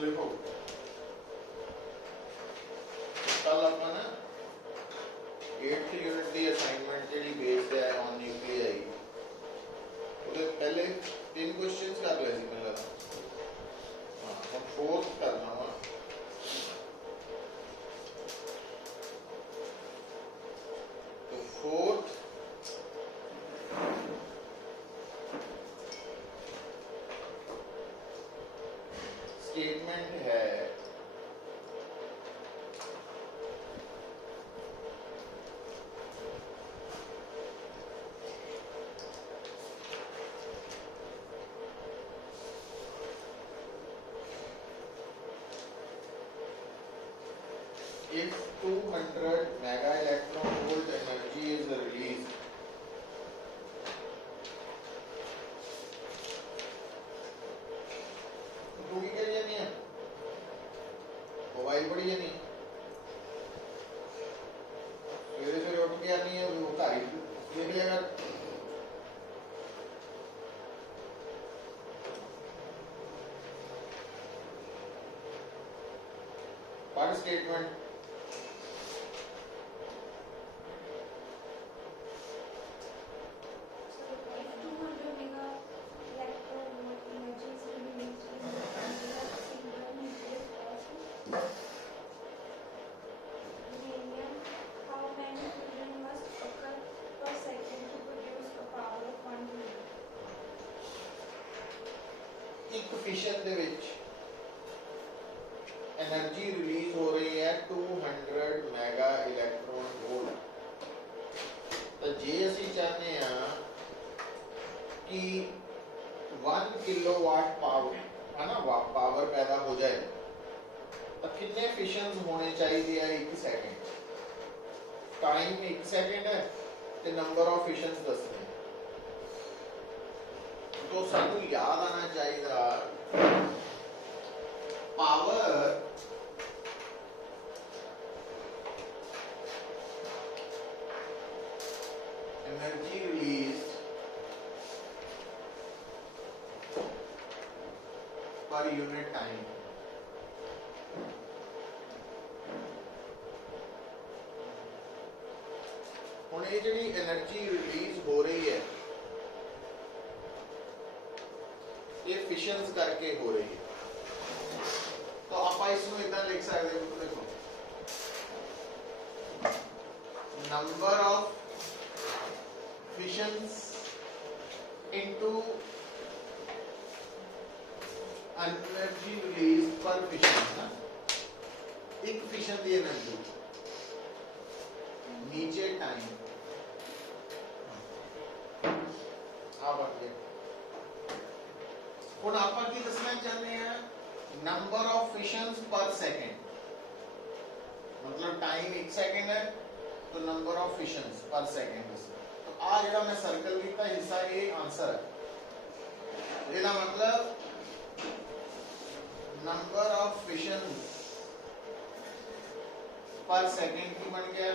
लिखो कल अपन 8th unit की असाइनमेंट जी बेस्ड है ऑन न्यूक्लियाई ਉਹਦੇ पहले 3 क्वेश्चंस कर ले सी मैं हाँ हम फोर्थ करना वा तो फोर्थ स्टेटमेंट है if 200 mega electron volt energy is released तो की करिए नहीं है मोबाइल पढ़ी है नहीं सवेरे सवेरे उठ के आनी है वो घर देख लिया कर पढ़ स्टेटमेंट एक fission they which energy release हो रही है 200 मेगा इलेक्ट्रॉन वोल्ट तो जे असी चाहते हैं कि 1 किलोवाट पावर है ना पावर पैदा हो जाए तो कितने फिशंस होने चाहिए है 1 सेकंड टाइम 1 सेकंड है तो नंबर ऑफ फिशंस दसने तो सानू याद आना चाहिए power energy release per unit time हुण ये जिहड़ी एनर्जी रिलीज हो रही है ये फिशंस करके हो रही है तो आप इसमें इतना लिख सकते हो देखो number of fissions into energy release पर फिशन ना एक फिशन दी एनर्जी नीचे टाइम आ बढ़ गया ਹੁਣ ਆਪਾਂ ਕੀ ਦੱਸਣਾ ਚਾਹੁੰਦੇ ਆ ਨੰਬਰ ਆਫ ਫਿਸ਼ਨਸ ਪਰ ਸੈਕਿੰਡ मतलब टाइम 1 सेकंड है तो नंबर ऑफ फिशंस पर सेकंड तो आ जेड़ा मैं सर्कल किया हिस्सा ये आंसर है ਇਹਦਾ मतलब नंबर ऑफ फिशंस पर सेकंड की बन गया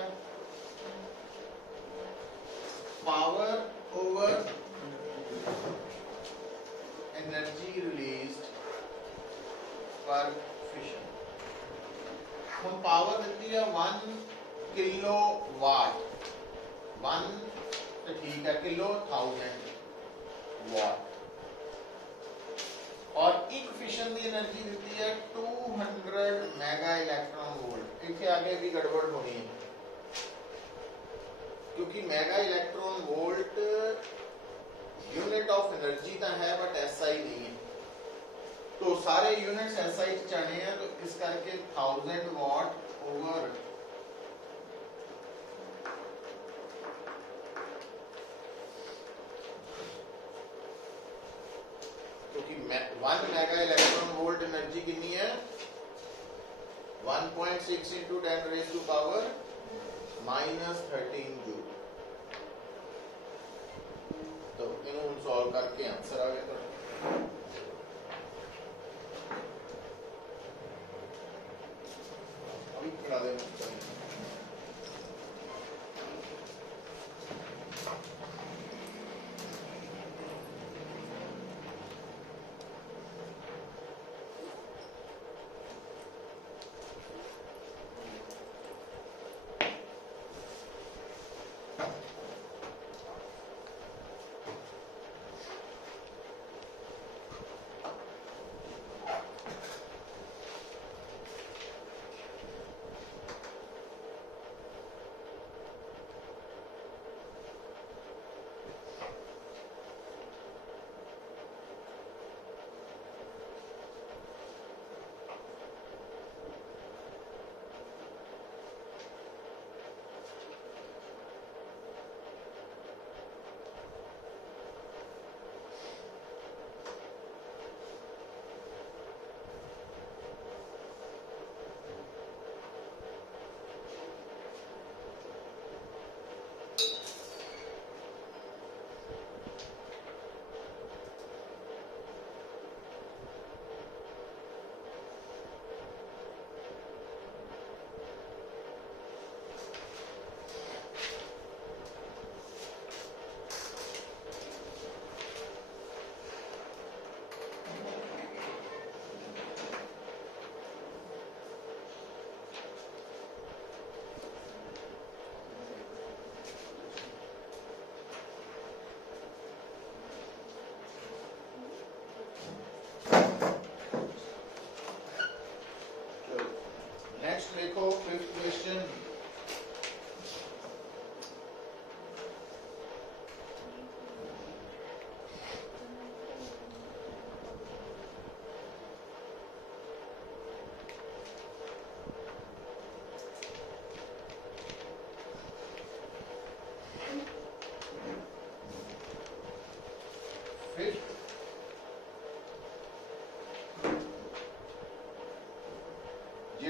power over energy released per fission हम पावर देती है 1 किलोवाट 1 तो ठीक है किलो 1000 वाट और एक फिशन की एनर्जी देती है 200 मेगा इलेक्ट्रॉन वोल्ट इतने आगे भी गड़बड़ होनी है क्योंकि mega electron volt unit of energy तो है बट एसआई नहीं है तो सारे यूनिट्स एसआई चाहने हैं तो इस करके 1000 वाट ओवर क्योंकि 1 मेगा इलेक्ट्रॉन वोल्ट एनर्जी कितनी है 1.6 into 10 raised to power -13 joule तो इन्होंने सॉल्व करके आंसर आ गया अभी पढ़ा दे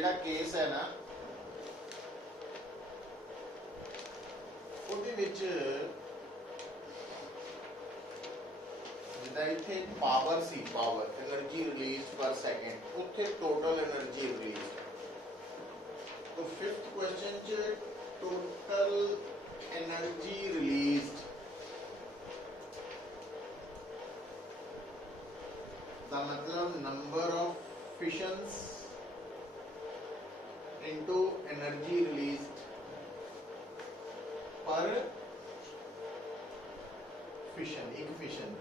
ਜਿਹੜਾ ਕੇਸ ਹੈ ਨਾ ਉਹਦੇ ਵਿੱਚ ਜਿੱਦਾਂ ਇੱਥੇ ਪਾਵਰ ਸੀ, power energy release per second, ਉੱਥੇ ਟੋਟਲ એનર્ਜੀ ਰਿਲੀਜ਼। तो फिफ्थ क्वेश्चन च टोटल एनर्जी रिलीज्ड दा मतलब number of fissions into energy released per fission, एक फिशन।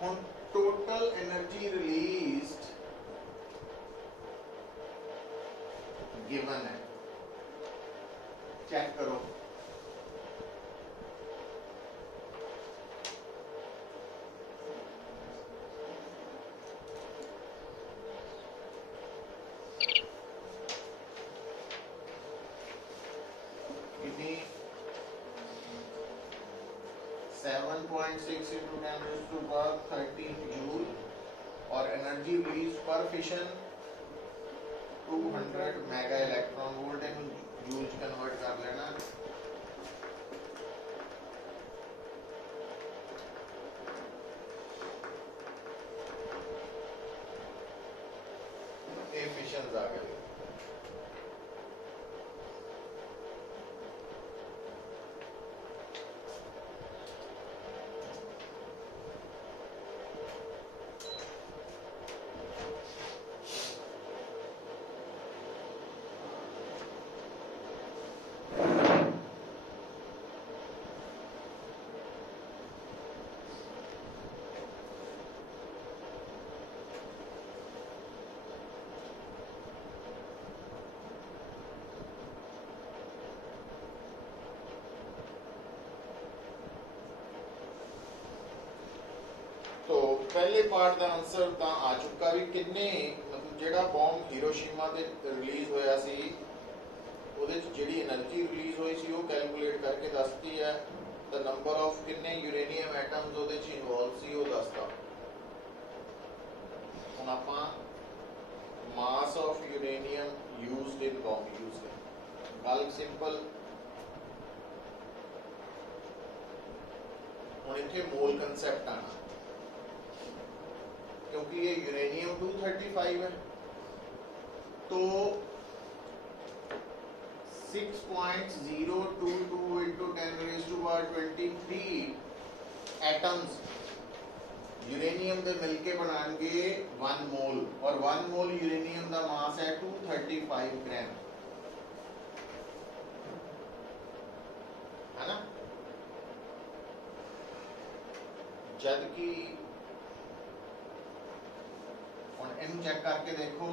हुन टोटल एनर्जी रिलीज्ड गिवन है, चेक करो। कितनी 7.6 into 10 raised to power 30 joule और एनर्जी रिलीज पर fission 200 mega electron volt in joules convert कर लेना। एफिशिएंसी आ गई। तो पहले पार्ट का आंसर तो आ चुका भी किन्ने मतलब जेड़ा बॉम्ब हिरोशिमा ते रिलीज होया सी ਉਹਦੇ ਚ ਜਿਹੜੀ એનર્ਜੀ ਰਿਲੀਜ਼ ਹੋਈ ਸੀ ਉਹ ਕੈਲਕੂਲੇਟ ਕਰਕੇ ਦੱਸਦੀ ਹੈ। द नंबर ऑफ किन्ने यूरेनियम एटम्स ਉਹਦੇ ਚ ਇਨਵੋਲਵ ਸੀ ਉਹ ਦੱਸਦਾ। ਹੁਣ ਆਪਾਂ ਮਾਸ of uranium used in bomb use ਕਰ ਗੱਲ ਸਿੰਪਲ। ਹੁਣ ਇੱਥੇ ਮੋਲ ਕਨਸੈਪਟ ਆਣਾ क्योंकि ये यूरेनियम 235 है तो 6.022 into 10 raised to power 23 atoms uranium दे मिलके बनाएंगे 1 मोल और 1 मोल यूरेनियम का मास है 235 ग्राम, है ना। जबकि इन चेक करके देखो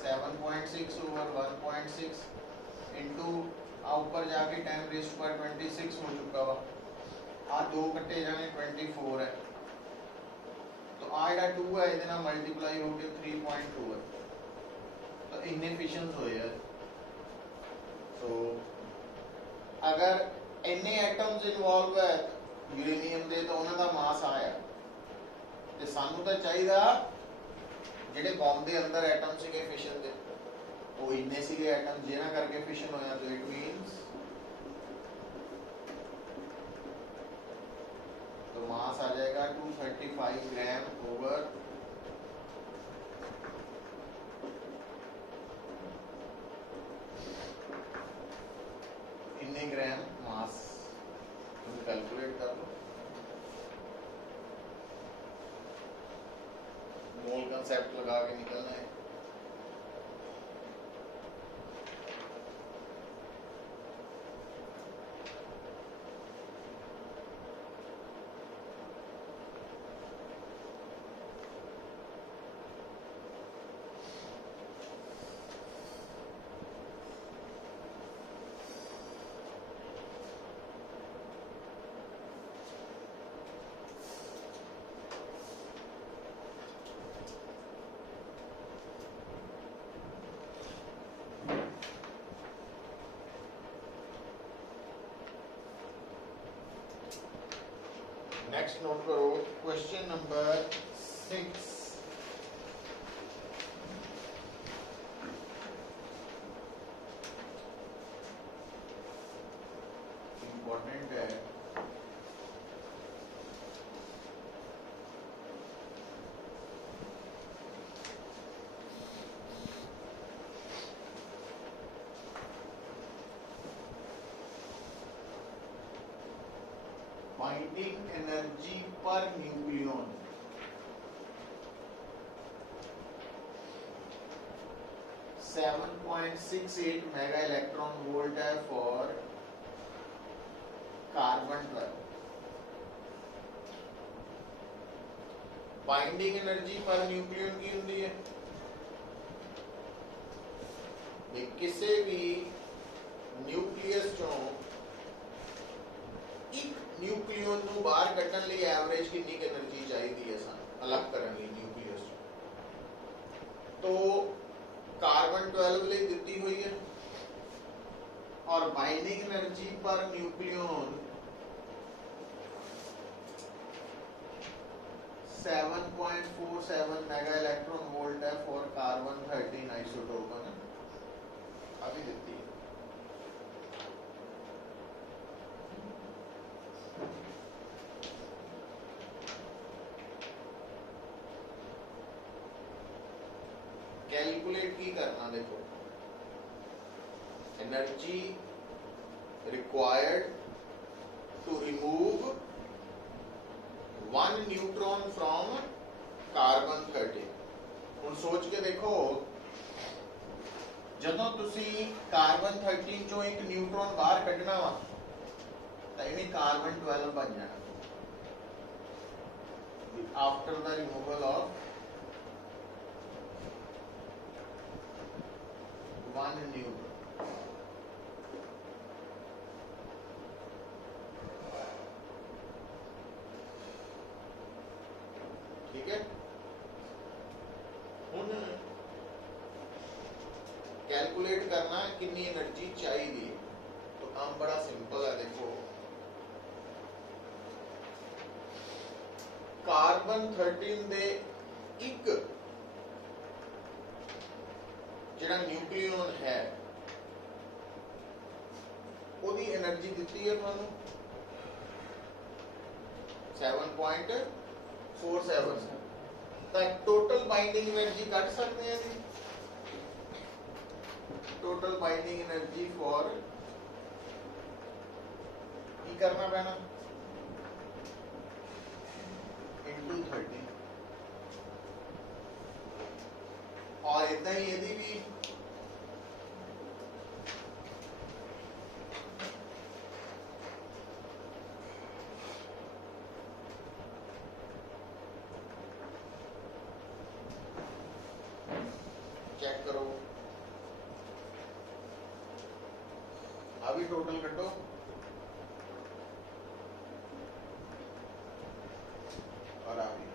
7.6 ओवर 1.6 इंटू ऊपर जाके 10 रेज़ पर 26 हो चुका वा। आ दो कट्टे जाने 24 है तो आ जड़ा 2 है ये मल्टीप्लाई हो गया 3.2 है तो इन्ने फिशंस होए है। तो अगर इन्ने एटम्स इन्वॉल्व है यूरेनियम दे तो उन्हां दा मास आया ਤੇ ਸਾਨੂੰ ਤਾਂ ਚਾਹੀਦਾ ਜਿਹੜੇ ਬੰਬ ਦੇ ਅੰਦਰ ਐਟਮ ਸੀਗੇ ਫਿਸ਼ਨ ਦੇ ਉਹ ਇੰਨੇ ਸੀਗੇ ਐਟਮ ਜਿਹਨਾਂ ਕਰਕੇ ਫਿਸ਼ਨ ਹੋਇਆ। तो इट मींस तो मास आ जाएगा 235 ग्राम ओवर कितने ग्राम मास तुम कैलकुलेट कर लो। मोल कंसेप्ट लगा के निकलना है। नेक्स्ट नोट करो क्वेश्चन नंबर 6 इंपॉर्टेंट है। बाइंडिंग एनर्जी पर न्यूक्लियन 7.68 मेगा इलेक्ट्रॉन वोल्ट है फॉर कार्बन 12। बाइंडिंग एनर्जी पर न्यूक्लियन की होंगी है किसी भी न्यूक्लियस चों एक न्यूक्लियन ਨੂੰ ਬਾਹਰ ਕੱਢਣ ਲਈ ਐਵਰੇਜ ਕਿੰਨੀ ਕੁ એનર્ਜੀ ਚਾਹੀਦੀ ਹੈ ਸਾਨੂੰ ਅਲੱਗ ਕਰਨ ਲਈ न्यूक्लियस तो कार्बन 12 ਲਈ ਦਿੱਤੀ ਹੋਈ ਹੈ और बाइंडिंग एनर्जी पर न्यूक्लियन 7.47 मेगा इलेक्ट्रॉन वोल्ट है फॉर कार्बन 13 आइसोटोप है अभी देती है। कैलकुलेट की करना देखो energy required to remove 1 neutron from carbon 13। ਹੁਣ सोच के देखो ਜਦੋਂ ਤੁਸੀਂ कार्बन 13 ਚੋਂ ਇੱਕ ਨਿਊਟ੍ਰੋਨ ਬਾਹਰ ਕੱਢਣਾ ਵਾ ਤਾਂ ਇਹਨੇ कार्बन 12 ਬਣ ਜਾਣਾ after the removal of 1 neutron. ठीक है हुन कैलकुलेट करना कितनी एनर्जी चाहिए तो काम बड़ा सिंपल है। देखो कार्बन 13 दे एक जिहड़ा न्यूक्लियन है ओदी एनर्जी दिती है तुहानू 7.47 तो टोटल बाइंडिंग एनर्जी कट सकते हैं जी। टोटल बाइंडिंग एनर्जी फॉर की करना पैना इंटू 30 और इतना ही यदि भी चेक करो अभी टोटल कटो और अभी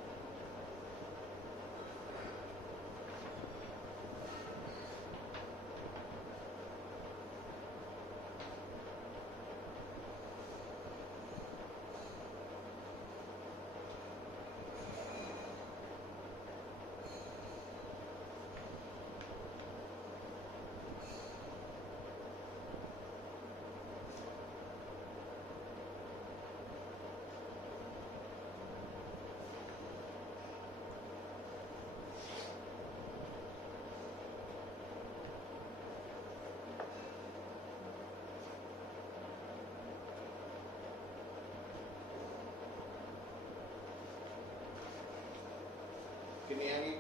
कितनी आएगी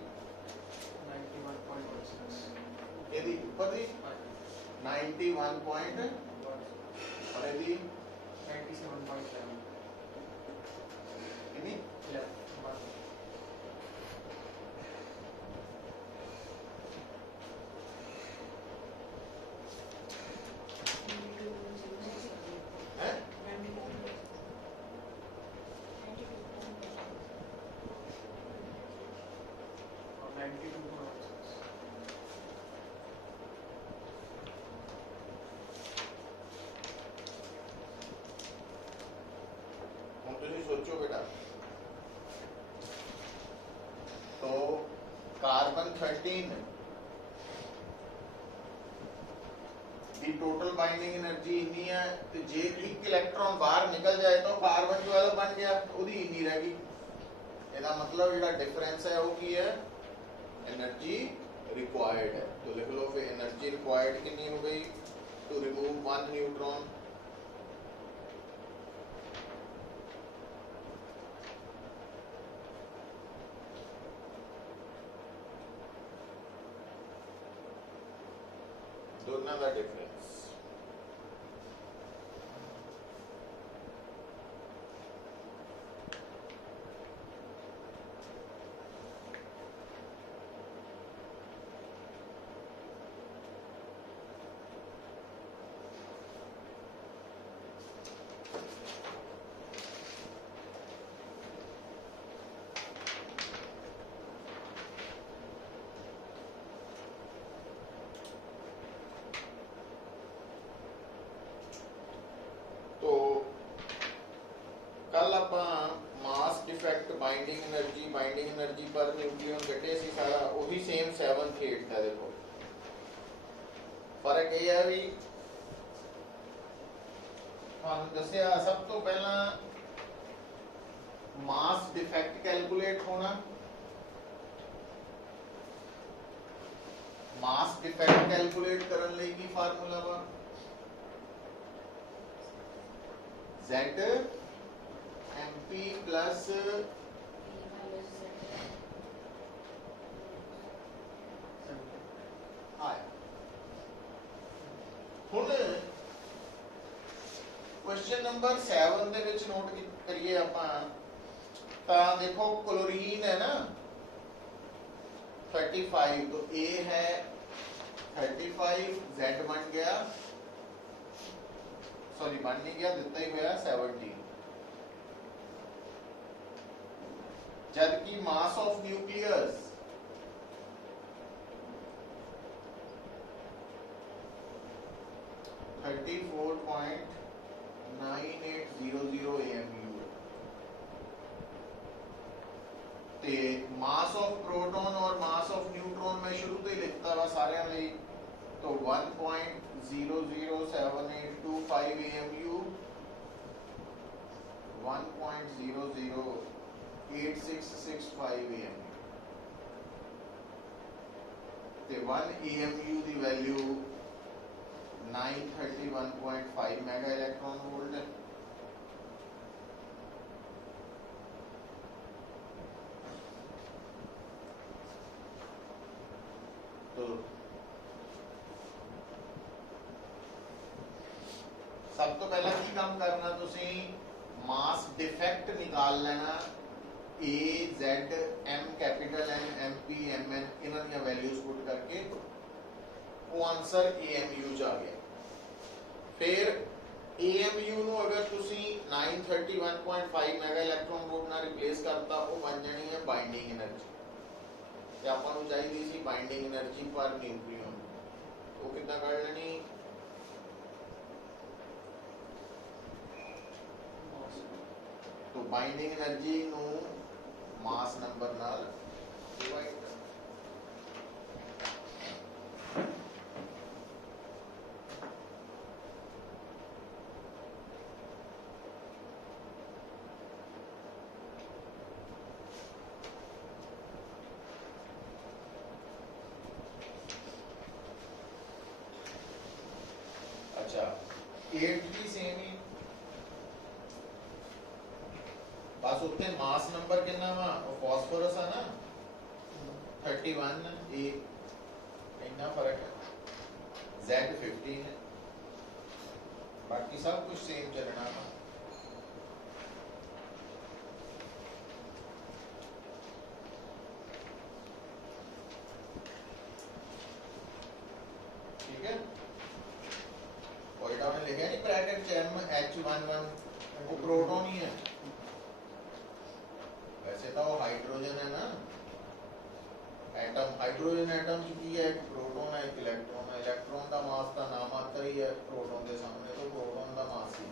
91.16 यदि ऊपर दी 91 पॉइंट और यदि 97.7 कितनी 11 है और 92.6 92.6 113 ਦੀ ਟੋਟਲ ਬਾਈਂਡਿੰਗ એનર્ਜੀ ਇੰਨੀ ਹੈ ਤੇ ਜੇ ਇੱਕ ਇਲੈਕਟ੍ਰੋਨ ਬਾਹਰ ਨਿਕਲ ਜਾਏ ਤਾਂ ਕਾਰਬਨ 12 ਬਣ ਗਿਆ, ਉਹਦੀ ਇੰਨੀ ਰਹਿ ਗਈ। ਇਹਦਾ ਮਤਲਬ ਜਿਹੜਾ ਡਿਫਰੈਂਸ ਹੈ ਉਹ ਕੀ ਹੈ, एनर्जी रिक्वायर्ड है। तो लिख लो फिर एनर्जी रिक्वायर्ड कितनी हो गई टू रिमूव वन न्यूट्रॉन, दोनों का डिफरेंस। कल ਆਪਾਂ mass defect binding energy per nucleon ਕੱਢੇ ਸੀ ਸਾਰਾ, ਉਹੀ ਸੇਮ 7th 8th ਦਾ। ਦੇਖੋ ਫਰਕ ਇਹ ਹੈ ਵੀ ਤੁਹਾਨੂੰ ਦੱਸਿਆ ਸਭ ਤੋਂ ਪਹਿਲਾਂ मास डिफेक्ट कैलकुलेट होना, मास डिफेक्ट कैलकुलेट करने ਲਈ ਕੀ ਫਾਰਮੂਲਾ ਵਾ, Z MP प्लस ਹੁਣ क्वेश्चन नंबर 7 ਦੇ ਵਿੱਚ ਨੋਟ ਕਰੀਏ ਆਪਾਂ ਤਾਂ ਦੇਖੋ क्लोरीन है ना 35, तो A है 35, Z बन गया, सॉरी बन नहीं गया, दिता ही हुआ 70, जबकि मास ऑफ न्यूक्लियस 34.9800 AMU, ते मास ऑफ प्रोटॉन और मास ऑफ न्यूट्रॉन में शुरू तो ही लिखता हुआ सारे लिए, तो 1.007825 AMU, 1.008665 AMU, ते 1 AMU की वैल्यू 931.5 मेगा इलेक्ट्रॉन वोल्ट है। तो सब तो पहला की काम करना, तुसी मास डिफेक्ट निकाल लेना, A Z M capital N M P M N इन्हां दी वैल्यूज पुट करके वो आंसर AMU च आ गया। फिर AMU नु अगर तुसी 931.5 मेगा इलेक्ट्रॉन वोल्ट ना रिप्लेस करता, वो बन जानी है बाइंडिंग एनर्जी, ते आपां नु चाहिदी सी बाइंडिंग एनर्जी पर न्यूक्लियन, वो कितना कर लेनी, तो बाइंडिंग एनर्जी नु मास नंबर नाल डिवाइड कर। अच्छा 8 भी सेम ही, बस उत्ते मास नंबर कितना वा, फास्फोरस है ना 31, ए इतना फर्क है, Z 15 है, बाकी सब कुछ सेम चलना वा। ठीक है, और इधर हमने लिखा नहीं ब्रैकेट MH11, वो प्रोटॉन ही है, वैसे तो वो हाइड्रोजन है ना, एटम हाइड्रोजन एटम की है, एक प्रोटॉन है एक इलेक्ट्रॉन है, इलेक्ट्रॉन का मास का नाम आता ही है प्रोटॉन के सामने, तो प्रोटॉन का मास ही।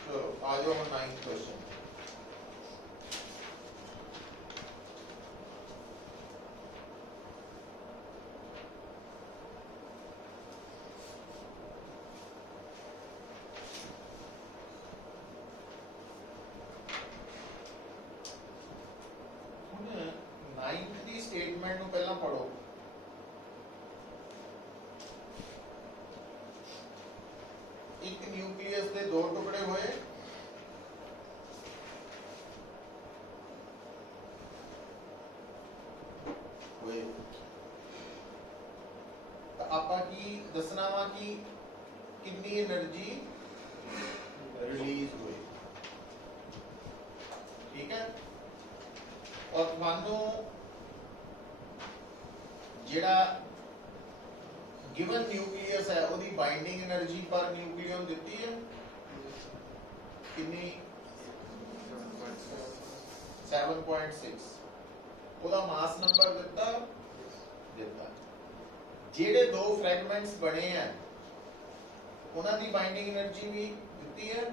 चलो आ जाओ हम 9th क्वेश्चन। स्टेटमेंट ਨੂੰ ਪਹਿਲਾਂ ਪੜੋ। ਇੱਕ ਨਿਊਕਲੀਅਸ ਦੇ ਦੋ ਟੁਕੜੇ ਹੋਏ, ਤਾਂ ਆਪਾਂ ਕੀ ਦੱਸਣਾ ਵਾ ਕਿ ਕਿੰਨੀ એનર્ਜੀ ਰਿਲੀਜ਼ ਹੋਈ, ਠੀਕ ਹੈ। ਔਰ ਤੁਹਾਨੂੰ ਜਿਹੜਾ गिवन न्यूक्लियस है ਉਹਦੀ ਬਾਈਂਡਿੰਗ એનર્ਜੀ ਪਰ ਨਿਊਕਲੀਅਨ ਦਿੱਤੀ ਹੈ ਕਿੰਨੀ 7.6, ਉਹਦਾ ਮਾਸ ਨੰਬਰ ਦਿੱਤਾ ਜਿਹੜੇ ਦੋ ਫ੍ਰੈਗਮੈਂਟਸ ਬਣੇ ਆ ਉਹਨਾਂ ਦੀ ਬਾਈਂਡਿੰਗ એનર્ਜੀ ਵੀ ਦਿੱਤੀ ਹੈ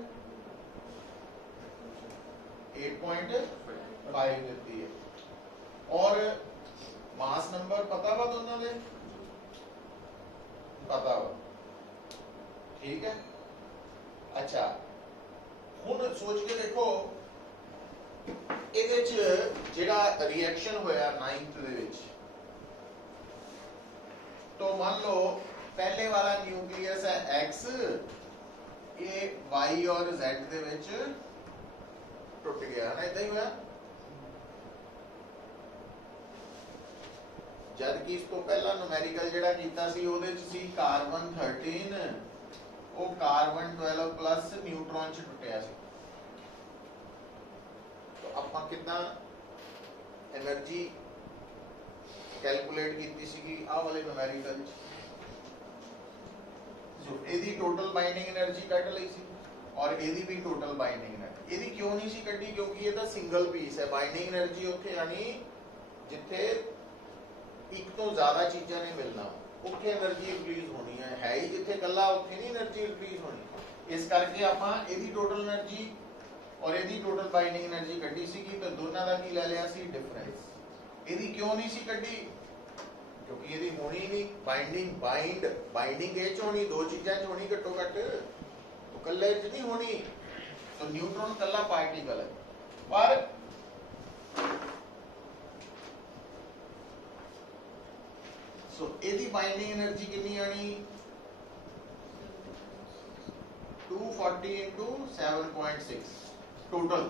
8.5 ਦਿੱਤੀ ਹੈ और मास नंबर पता वा दोनों दे पता वा, ठीक है। अच्छा हुण सोच के देखो ਇਹਦੇ ਚ ਜਿਹੜਾ ਰਿਐਕਸ਼ਨ ਹੋਇਆ 9th ਦੇ ਵਿੱਚ, तो मान लो पहले वाला न्यूक्लियस है X, ये Y और Z ਦੇ ਵਿੱਚ ਟੁੱਟ ਗਿਆ ਹੈ ਨਾ, ਇਦਾਂ ਹੀ ਹੋਇਆ। जद कि इस तो पहला न्यूमेरिकल ਜਿਹੜਾ ਕੀਤਾ ਸੀ ਉਹਦੇ ਚ ਸੀ ਕਾਰਬਨ 13, ਉਹ ਕਾਰਬਨ 12 ਪਲੱਸ ਨਿਊਟ੍ਰੋਨ ਚ ਟੁੱਟਿਆ ਸੀ। तो ਆਪਾਂ ਕਿਦਾਂ એનર્ਜੀ ਕੈਲਕੂਲੇਟ ਕੀਤੀ ਸੀਗੀ ਆਹ ਵਾਲੇ न्यूमेरिकल ਚ, ਸੋ ਇਹਦੀ ਟੋਟਲ ਬਾਈਂਡਿੰਗ એનર્ਜੀ ਕੱਢ ਲਈ ਸੀ ਔਰ ਇਹਦੀ ਵੀ ਟੋਟਲ ਬਾਈਂਡਿੰਗ એનર્ਜੀ। ਇਹਦੀ ਕਿਉਂ ਨਹੀਂ ਸੀ ਕੱਢੀ? ਕਿਉਂਕਿ ਇਹ ਤਾਂ ਸਿੰਗਲ ਪੀਸ ਹੈ। ਬਾਈਂਡਿੰਗ એનર્ਜੀ ਉੱਥੇ ਆਣੀ ਜਿੱਥੇ ਇੱਕ ਤੋਂ ਜ਼ਿਆਦਾ ਚੀਜ਼ਾਂ ਨੇ ਮਿਲਣਾ, ਉੱਥੇ એનર્ਜੀ ਰਿਲੀਜ਼ ਹੋਣੀ ਹੈ ਹੀ ਜਿੱਥੇ ਕੱਲਾ, ਉੱਥੇ ਨਹੀਂ એનર્ਜੀ ਰਿਲੀਜ਼ ਹੋਣੀ। ਇਸ ਕਰਕੇ ਆਪਾਂ ਇਹਦੀ ਟੋਟਲ એનર્ਜੀ ਔਰ ਇਹਦੀ ਟੋਟਲ ਬਾਈਂਡਿੰਗ એનર્ਜੀ ਕੱਢੀ ਸੀਗੀ, ਤਾਂ ਦੋਨਾਂ ਦਾ ਕੀ ਲੈ ਲਿਆ ਸੀ? ਡਿਫਰੈਂਸ। ਇਹਦੀ ਕਿਉਂ ਨਹੀਂ ਸੀ ਕੱਢੀ? ਕਿਉਂਕਿ ਇਹਦੀ ਹੋਣੀ ਨਹੀਂ ਬਾਈਂਡਿੰਗ ਇਹ ਚ ਹੋਣੀ, ਦੋ ਚੀਜ਼ਾਂ ਚ ਹੋਣੀ ਘੱਟੋ ਘੱਟ, तो ਕੱਲੇ ਚ ਨਹੀਂ ਹੋਣੀ। तो न्यूट्रॉन ਕੱਲਾ ਪਾਰਟੀਕਲ ਹੈ, ਪਰ सो ਇਹਦੀ ਬਾਈਂਡਿੰਗ એનર્ਜੀ ਕਿੰਨੀ ਆਣੀ? 240 into 7.6 टोटल,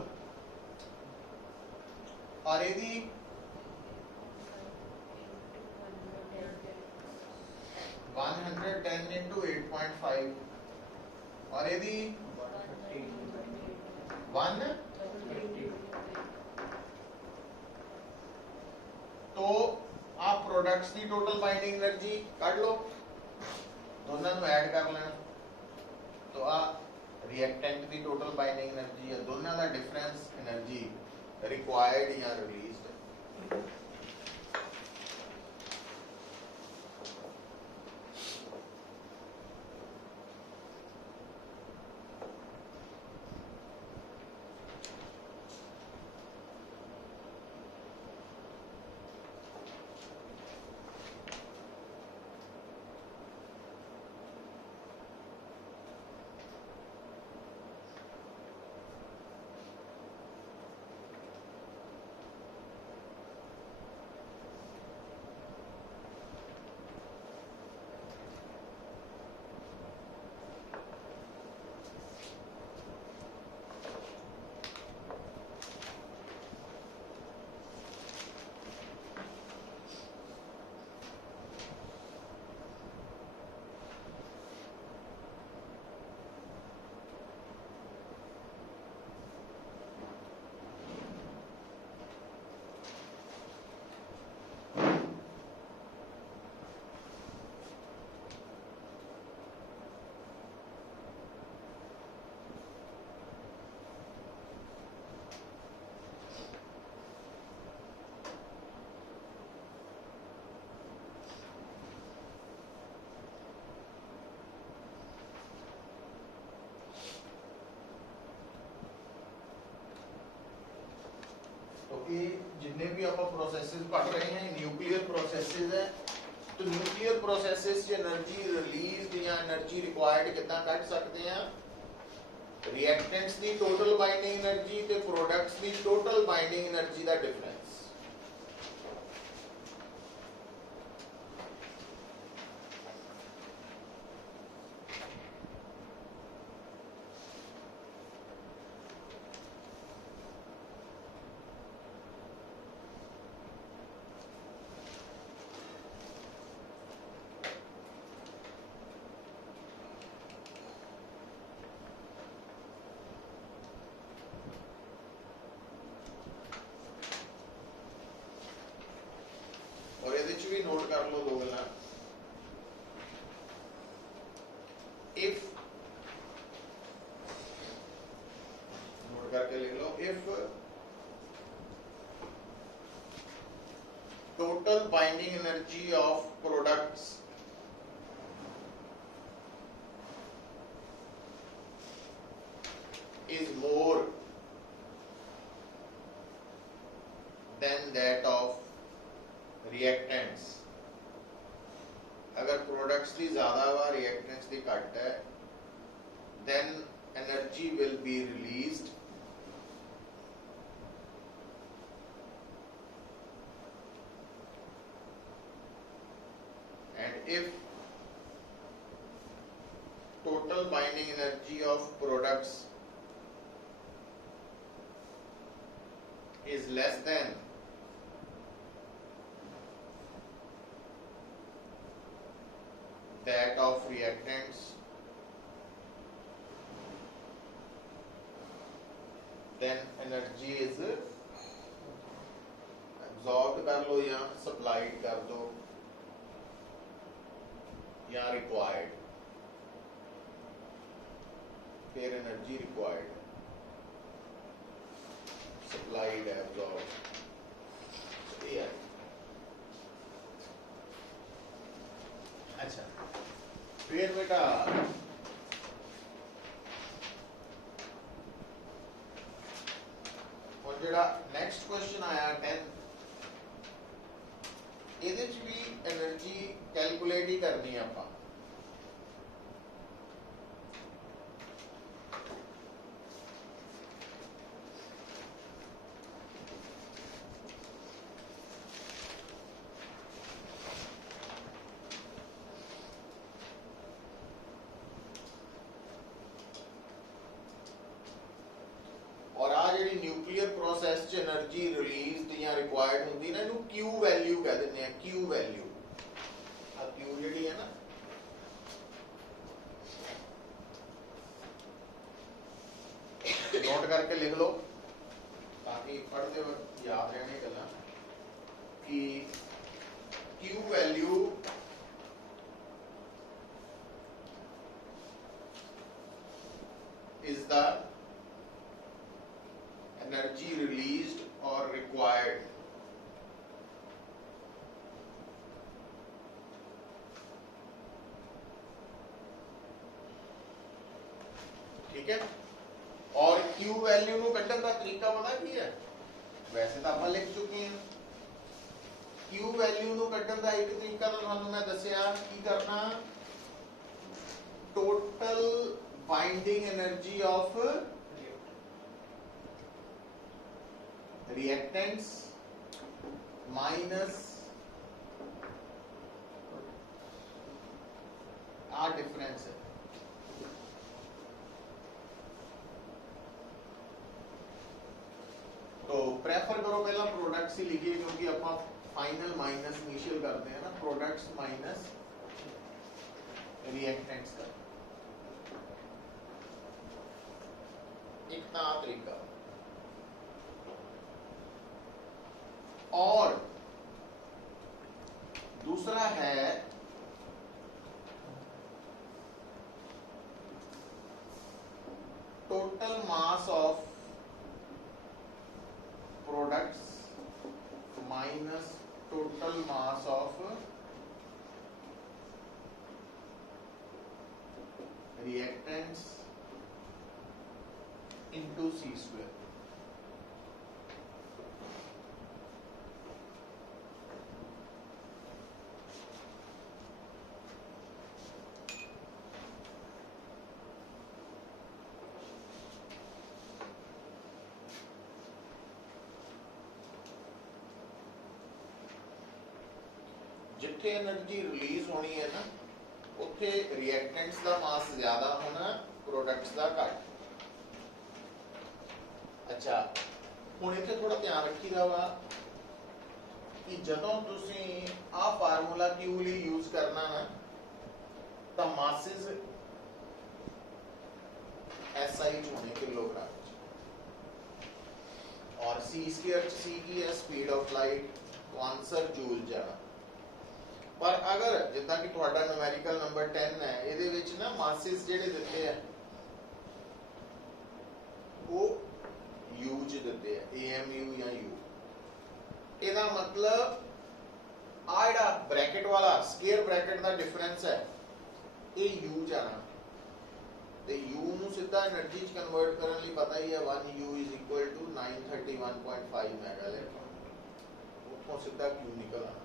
और ਇਹਦੀ 110 into 8.5, और ਇਹਦੀ 150। तो आप प्रोडक्ट्स की टोटल बाइंडिंग एनर्जी काट लो, दोनों ਨੂੰ ऐड कर लेना, तो आ रिएक्टेंट की टोटल बाइंडिंग एनर्जी है, दोनों का डिफरेंस एनर्जी रिक्वायर्ड या रिलीज्ड। कि जितने भी आप प्रोसेसेस पढ़ रहे हैं न्यूक्लियर प्रोसेसेस है, तो न्यूक्लियर प्रोसेसेस से एनर्जी रिलीज या एनर्जी रिक्वायर्ड कितना कट सकते हैं? रिएक्टेंट्स की टोटल बाइंडिंग एनर्जी ते प्रोडक्ट्स की टोटल बाइंडिंग एनर्जी का डिफरेंस। नोट कर लो दो गल्लां इफ नोट करके लिख लो if total binding energy of products is more than that of reactants अगर products की ज़्यादा वा reactants की घट है then energy will be released and if total binding energy of products is less than that of reactants then energy is absorbed कर लो या supplied कर दो या required फिर energy required supplied absorbed ये है अच्छा फिर बेटा और जेड़ा नेक्स्ट क्वेश्चन आया 10 ਇਹਦੇ ਚ ਵੀ એનર્ਜੀ ਕੈਲਕੂਲੇਟ ਹੀ ਕਰਨੀ ਆ ਆਪਾਂ और आ जी न्यूक्लियर प्रोसैस च एनर्जी रिलीज या रिक्वायर्ड होंगी ना इनू क्यू वैल्यू कह देने हैं क्यू वैल्यू क्यू जी है ना नोट करके लिख लो ताकि पढ़ते वक्त याद रहने गल्लां कि Q value is the energy released or required ठीक है और Q वैल्यू ਨੂੰ ਕੱਢਣ ਦਾ ਤਰੀਕਾ ਪਤਾ ਕੀ ਹੈ ਵੈਸੇ ਤਾਂ ਆਪਾਂ ਲਿਖ ਚੁੱਕੇ ਹਾਂ Q ਵੈल्यू ਨੂੰ ਕੱਢਣ ਦਾ ਇੱਕ ਤਰੀਕਾ ਤਾਂ ਤੁਹਾਨੂੰ ਮੈਂ ਦੱਸਿਆ ਕੀ ਕਰਨਾ total binding energy of reactants minus our difference है तो प्रेफर करो पहला प्रोडक्ट्स ही लिखिए क्योंकि अपना फाइनल माइनस इनिशियल करते हैं ना प्रोडक्ट्स माइनस रिएक्टेंट्स का एक तरीका और दूसरा है total mass of products minus total mass of reactants into C square जिथे एनर्जी रिलीज होनी है ना उत्थे रिएक्टेंट्स का मास ज्यादा होना प्रोडक्ट्स का घट अच्छा हुण इत्थे थोड़ा ध्यान रखीदा वा कि जदों तुसीं आ फार्मूला क्यू लई यूज करना ना तां मासेस SI च होने किलोग्राम और C स्क्वायर सी की है स्पीड ऑफ लाइट तो आंसर जूल जाना पर अगर जिदा कि ਤੁਹਾਡਾ numerical number 10 है ਇਹਦੇ ਵਿੱਚ ਨਾ masses ਜਿਹੜੇ ਦਿੱਤੇ ਆ ਉਹ u ਚ ਦਿੱਤੇ ਆ amu ਜਾਂ u ਇਹਦਾ ਮਤਲਬ ਆ ਜਿਹੜਾ ਬ੍ਰੈਕਟ ਵਾਲਾ ਸਕੁਅਰ ਬ੍ਰੈਕਟ ਦਾ ਡਿਫਰੈਂਸ ਹੈ ਇਹ u ਜਾਣਾ ਤੇ u ਨੂੰ ਸਿੱਧਾ એનર્ਜੀ ਚ ਕਨਵਰਟ ਕਰਨ ਲਈ ਪਤਾ ਹੀ ਹੈ 1u 931.5 ਮੈਗਾ ਇਲੈਕਟ੍ਰੋਨ ਉੱਥੋਂ ਸਿੱਧਾ q ਨਿਕਲ ਆਣਾ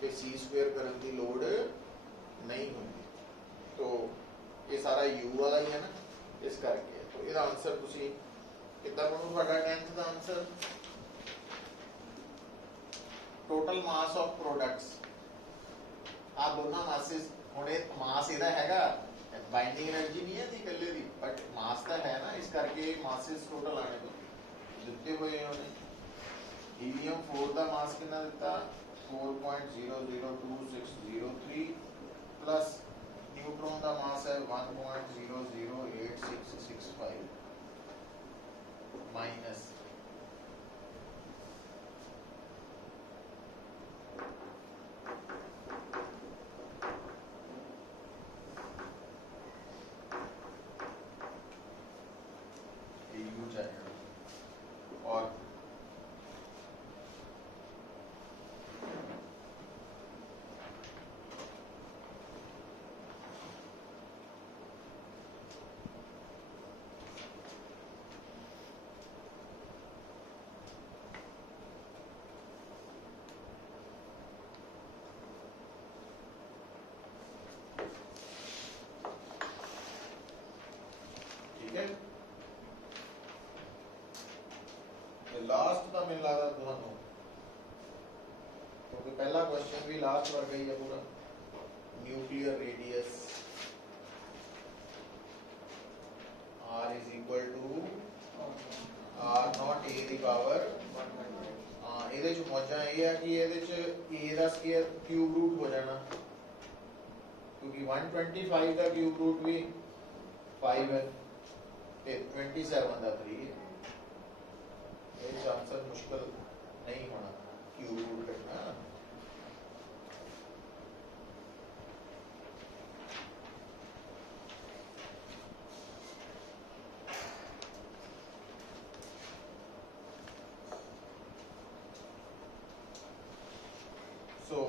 ਕਿ c ਸਕੁਅਰ ਕਰਨ ਦੀ ਲੋੜ ਨਹੀਂ ਹੁੰਦੀ तो ये सारा u वाला ही है ना इस करके तो ਇਹਦਾ ਆਨਸਰ ਤੁਸੀਂ ਕਿੱਦਾਂ ਬਣੂ ਤੁਹਾਡਾ 10th ਦਾ answer total mass of products आ दोनों मासेस हुणे मास ਇਹਦਾ ਹੈਗਾ बाइंडिंग एनर्जी नहीं है दी ਇਕੱਲੇ ਦੀ बट मास ਤਾਂ ਹੈ ਨਾ ਇਸ ਕਰਕੇ ਮਾसेस टोटल ਆਣੇ ਤੋਂ ਦਿੱਤੇ ਹੋਏ ਉਹਨੇ ਹੀਲੀਅਮ 4 ਦਾ ਮਾਸ ਕਿੰਨਾ ਦਿੱਤਾ 4.002603 प्लस न्यूट्रॉन ਦਾ ਮਾਸ ਹੈ 1.008665 माइनस और ठीक है लास्ट का मिल रहा था ਤੁਹਾਨੂੰ क्योंकि पहला क्वेश्चन भी लास्ट वर्ग ही है पूरा nuclear radius r is equal to r not a ਦੀ ਪਾਵਰ ਇਹਦੇ ਚ ਮੌਜਾਂ ਇਹ ਆ ਕਿ ਇਹਦੇ ਚ a ਦਾ ਸਕੁਅਰ ਕਿਊਬ ਰੂਟ ਹੋ ਜਾਣਾ क्योंकि 125 ਦਾ ਕਿਊਬ ਰੂਟ ਵੀ 5 है ਤੇ 27 ਦਾ 3 है ये आंसर मुश्किल नहीं होना क्यूब रूट करना सो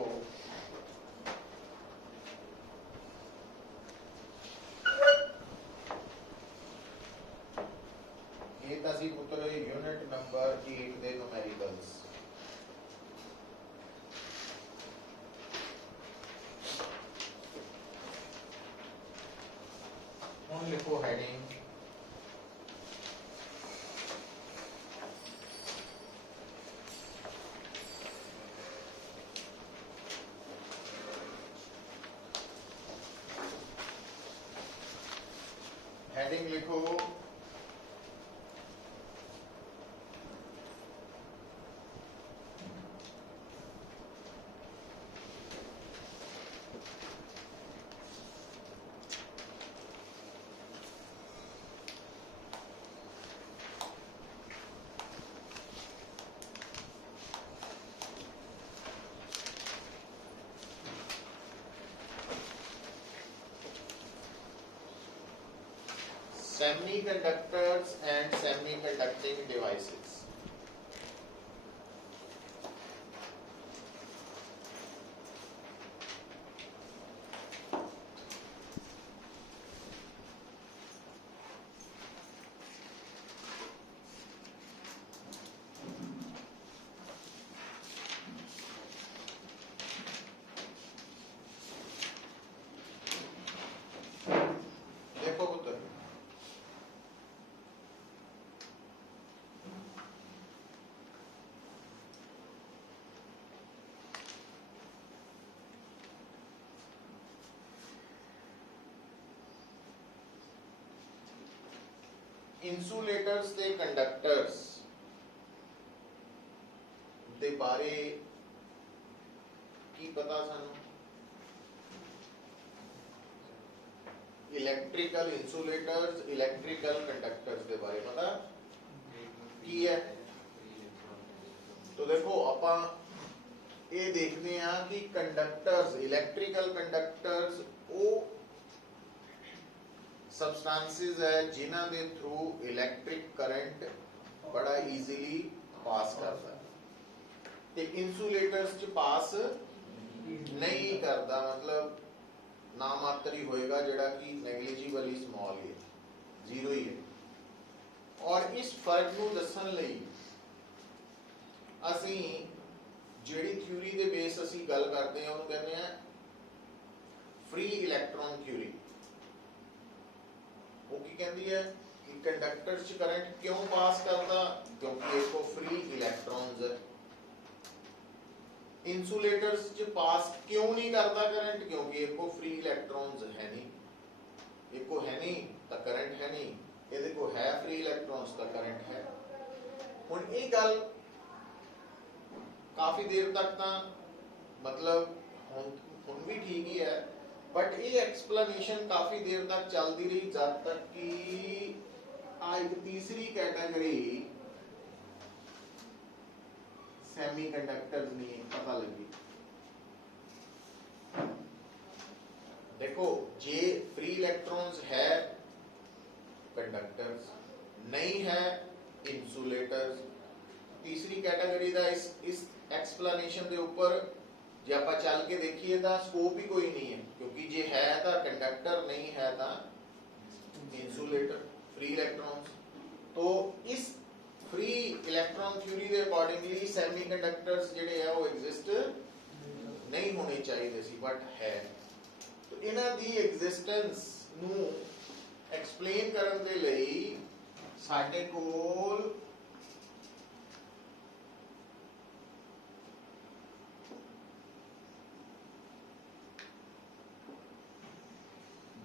ये तासी पुत्र यूनिट नंबर 8 ਦੇ ਨੂਮੈਰੀਕਲਸ ਹੁਣ ਲਿਖੋ ਹੈਡਿੰਗ हेडिंग लिखो semiconductors and semiconducting devices. देखो पुत्र इंसुलेटर्स ते कंडक्टर्स दे बारे की पता सानू इलेक्ट्रिकल इंसुलेटर्स इलेक्ट्रिकल कंडक्टर्स दे बारे पता की है तो देखो अपा ਇਹ ਦੇਖਦੇ ਆ ਕਿ ਕੰਡਕਟਰਸ, ਇਲੈਕਟ੍ਰੀਕਲ ਕੰਡਕਟਰਸ ਉਹ ਸਬਸਟੈਂसेस ਹੈ ਜਿਨ੍ਹਾਂ ਦੇ ਥਰੂ ਇਲੈਕਟ੍ਰਿਕ ਕਰੰਟ ਬੜਾ ਈਜ਼ੀਲੀ ਪਾਸ ਕਰਦਾ ਤੇ ਇਨਸੂਲੇਟਰਸ ਚ ਪਾਸ ਨਹੀਂ ਕਰਦਾ, ਮਤਲਬ ਨਾ ਮਾਤਰ ਹੀ ਹੋਏਗਾ ਜਿਹੜਾ ਕਿ ਨੈਗਲੀਜੀਬਲੀ ਸਮਾਲ ਹੈ, ਜ਼ੀਰੋ ਹੀ ਹੈ। ਔਰ ਇਸ ਫਰਕ ਨੂੰ ਦੱਸਣ ਲਈ ਅਸੀਂ ਜਿਹੜੀ ਥਿਊਰੀ ਦੇ ਬੇਸ ਅਸੀਂ ਗੱਲ ਕਰਦੇ ਹਾਂ ਉਹਨੂੰ ਕਹਿੰਦੇ ਆ ਫ੍ਰੀ ਇਲੈਕਟ੍ਰੋਨ ਥਿਊਰੀ। ਉਹ ਕੀ ਕਹਿੰਦੀ ਹੈ ਕਿ ਕੰਡਕਟਰ ਚ ਕਰੰਟ ਕਿਉਂ ਪਾਸ ਕਰਦਾ, ਕਿਉਂਕਿ ਇਹ ਕੋ ਫ੍ਰੀ ਇਲੈਕਟ੍ਰॉन्स ਹੈ। इंसुलेटर्स च पास क्यों नहीं करता करंट, क्योंकि एक को फ्री इलेक्ट्रॉन्स है नहीं, एक को है नहीं तो करंट है नहीं, ये को है फ्री इलेक्ट्रॉन्स तो करंट है। हुण ये गल काफी देर तक तो मतलब हुण भी ठीक ही है, बट ये एक्सप्लेनेशन काफी देर तक चलती रही जब तक कि एक तीसरी कैटेगरी सेमीकंडक्टर्स नहीं पता लगी। देखो जे फ्री इलेक्ट्रॉन्स है कंडक्टर्स, नहीं है इंसुलेटर्स। तीसरी कैटेगरी का इस एक्सप्लेनेशन के ऊपर जे आप चल के देखिए तो स्कोप ही कोई नहीं है, क्योंकि जे है तो कंडक्टर, नहीं है तो इंसुलेटर, फ्री इलेक्ट्रॉन्स। तो इस फ्री इलेक्ट्रॉन थ्योरी के अकॉर्डिंगली सेमीकंडक्टर्स जिहड़े है वो एग्जिस्ट नहीं होने चाहिए सी, बट है। तो इन्हां दी एग्जिस्टेंस नू एक्सप्लेन करन दे लई साडे कोल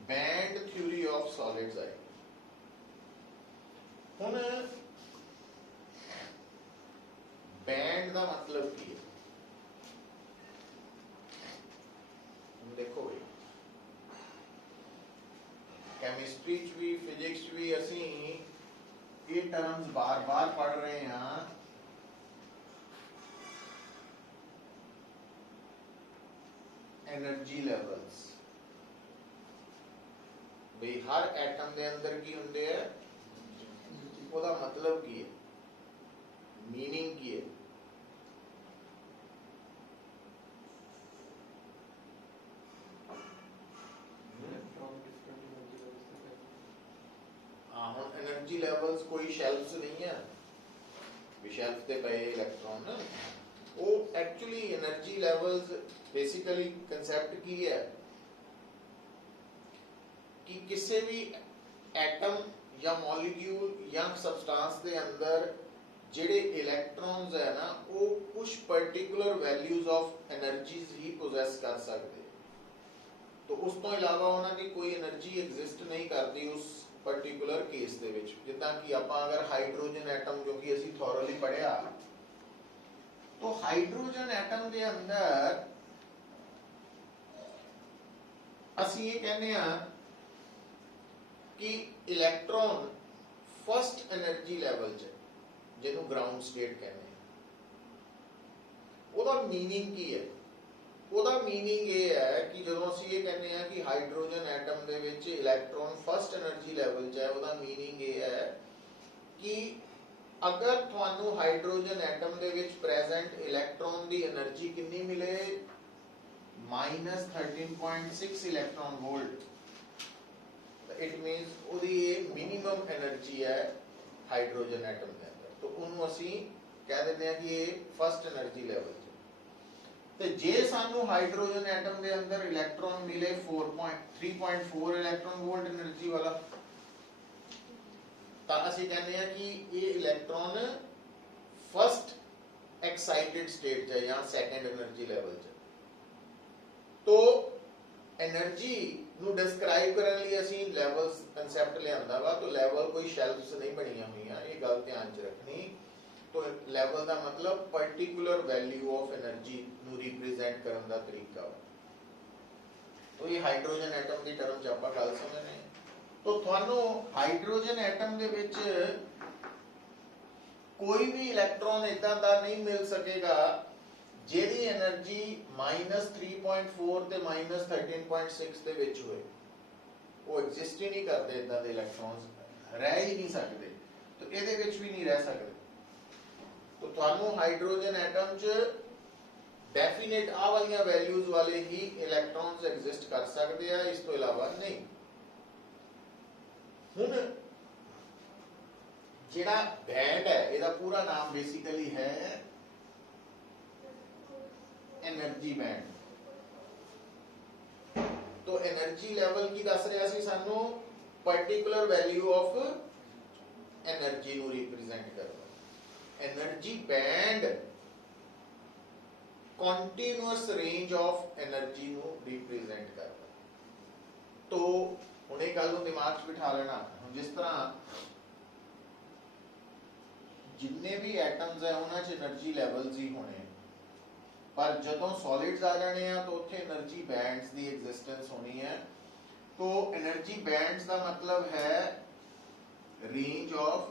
बैंड थ्योरी ऑफ सॉलिड्स आई। हुण बैंड का मतलब की है, देखो भाई केमिस्ट्री च भी फिजिक्स च भी असी ये टर्म्स बार बार पढ़ रहे हैं। एनर्जी लेवल्स भाई हर एटम के अंदर की होंगे है, ਉਹਦਾ मतलब की है, मीनिंग की है। हाँ एनर्जी लेवल्स कोई शेल्फ्स नहीं है, शेल्फ ते पे इलेक्ट्रॉन ना, वो actually energy levels basically concept की है कि किसी भी एटम या मॉलिक्यूल या सब्सटेंस के अंदर जेडे इलेक्ट्रॉन्स है ना वो कुछ पर्टिकुलर वैल्यूज ऑफ एनर्जीज ही पोजेस कर सकते, तो उस तो इलावा उन्होंने कोई एनर्जी एग्जिस्ट नहीं करती उस पर्टिकुलर केस दे विच। जिद्दां कि आपां अगर हाइड्रोजन एटम, क्योंकि असीं थॉरली पढ़िया, तो हाइड्रोजन एटम के अंदर असीं ये कहने आ कि इलेक्ट्रॉन फर्स्ट एनर्जी लैवल च, जिन्हों ग्राउंड स्टेट कहने, ਉਹਦਾ मीनिंग की है? ਉਹਦਾ मीनिंग ये है कि जो ਅਸੀਂ ਇਹ ਕਹਿੰਦੇ ਆ कि हाइड्रोजन एटम ਦੇ ਵਿੱਚ इलेक्ट्रॉन फर्स्ट एनर्जी लैवल च है, ਉਹਦਾ मीनिंग ये है कि अगर ਤੁਹਾਨੂੰ हाइड्रोजन एटम ਦੇ ਵਿੱਚ प्रेजेंट इलेक्ट्रॉन ਦੀ एनर्जी कितनी मिले, -13.6 इलेक्ट्रॉन वोल्ट, इट मीन्स ਉਹਦੀ ਇਹ मिनिमम एनर्जी है हाइड्रोजन एटम ਦੇ अंदर, तो ਉਹਨੂੰ ਅਸੀਂ ਕਹਿ ਦਿੰਦੇ ਆ कि ਇਹ फर्स्ट एनर्जी लैवल। ਤੇ ਜੇ ਸਾਨੂੰ ਹਾਈਡਰੋਜਨ ਐਟਮ ਦੇ ਅੰਦਰ ਇਲੈਕਟ੍ਰੋਨ ਮਿਲੇ 3.4 ਇਲੈਕਟ੍ਰੋਨ ਵੋਲਟ એનર્ਜੀ ਵਾਲਾ, ਤਾਂ ਅਸੀਂ ਕਹਿੰਦੇ ਆ ਕਿ ਇਹ ਇਲੈਕਟ੍ਰੋਨ ਫਰਸਟ ਐਕਸਾਈਟਡ ਸਟੇਟ 'ਚ ਹੈ ਜਾਂ ਸੈਕੰਡ એનર્ਜੀ ਲੈਵਲ 'ਚ। तो एनर्जी ਨੂੰ ਡਿਸਕ੍ਰਾਈਬ ਕਰਨ ਲਈ ਅਸੀਂ ਲੈਵਲਸ ਕਨਸੈਪਟ ਲਿਆਂਦਾ ਵਾ, तो ਲੈਵਲ ਕੋਈ ਸ਼ੈਲਫਸ ਨਹੀਂ ਬਣੀਆਂ ਹੋਈਆਂ, ਇਹ ਗੱਲ ਧਿਆਨ 'ਚ ਰੱਖਣੀ। तो लेवल का मतलब पर्टिकुलर वैल्यू ऑफ एनर्जी ਨੂੰ रिप्रेजेंट ਕਰਨ ਦਾ ਤਰੀਕਾ। तो ये हाइड्रोजन एटम ਦੀ ਟਰਮ 'ਚ ਆਪਾਂ ਗੱਲ ਸਮਝਨੇ। तो ਤੁਹਾਨੂੰ ਹਾਈਡਰੋਜਨ ਐਟਮ ਦੇ ਵਿੱਚ ਕੋਈ ਵੀ ਇਲੈਕਟ੍ਰੋਨ ਇਦਾਂ ਦਾ ਨਹੀਂ ਮਿਲ ਸਕੇਗਾ ਜਿਹਦੀ એનર્ਜੀ -3.4 ਤੇ -13.6 ਦੇ ਵਿੱਚ ਹੋਏ, ਉਹ ਐਗਜ਼ਿਸਟ ਹੀ ਨਹੀਂ ਕਰਦੇ, ਇਦਾਂ ਦੇ ਇਲੈਕਟ੍ਰੋਨਸ ਰਹਿ ਹੀ ਨਹੀਂ ਸਕਦੇ, ਤਾਂ ਇਹਦੇ ਵਿੱਚ ਵੀ ਨਹੀਂ ਰਹਿ ਸਕਦੇ। ਤਾਂ ਤੁਹਾਨੂੰ ਹਾਈਡਰੋਜਨ ਐਟਮ 'ਚ ਡੈਫੀਨਿਟ ਆ ਵਾਲੀਆਂ ਵੈਲਿਊਜ਼ ਵਾਲੇ ਹੀ ਇਲੈਕਟ੍ਰੋਨਸ ਐਗਜ਼ਿਸਟ ਕਰ ਸਕਦੇ ਆ, ਇਸ ਤੋਂ ਇਲਾਵਾ ਨਹੀਂ। ਹੁਣ ਜਿਹੜਾ ਬੈਂਡ ਹੈ, ਇਹਦਾ ਪੂਰਾ ਨਾਮ ਬੇਸਿਕਲੀ ਹੈ एनर्जी बैंड। तो एनर्जी लेवल की दस रहा सी सानू पर्टिकुलर वैल्यू ऑफ एनर्जी नू रिप्रेजेंट करदा। Energy band continuous range of energy नू रिप्रेजेंट करदा। तो हुण इह गल नू दिमाग च बिठा लेना, जिस तरह जिन्ने भी एटम्स है उन्हां च एनर्जी लैवल्स ही होने, पर जदों सॉलिड्स आ जाने हैं तो उत्थे एनर्जी बैंड्स की एग्जिस्टेंस होनी है। तो एनर्जी बैंड्स का मतलब है रेंज ऑफ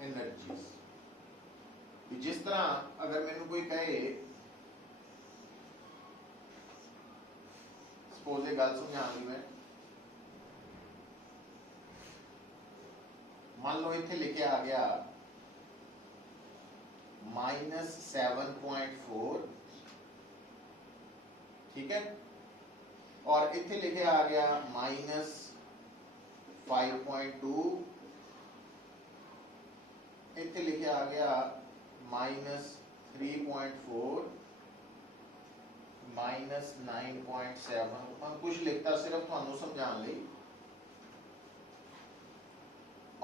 एनर्जीज। जिस तरह अगर मैनू कोई कहे, सपोज ये गल समझाऊंगी मैं, मान लो इत्थे लिखे आ गया -7.4, ठीक है, और इत्थे लिखे आ गया -5.2, इत्थे लिखे आ गया -3.4, -9.7। मैं कुछ लिखता सिर्फ तुहानू समझाने लई।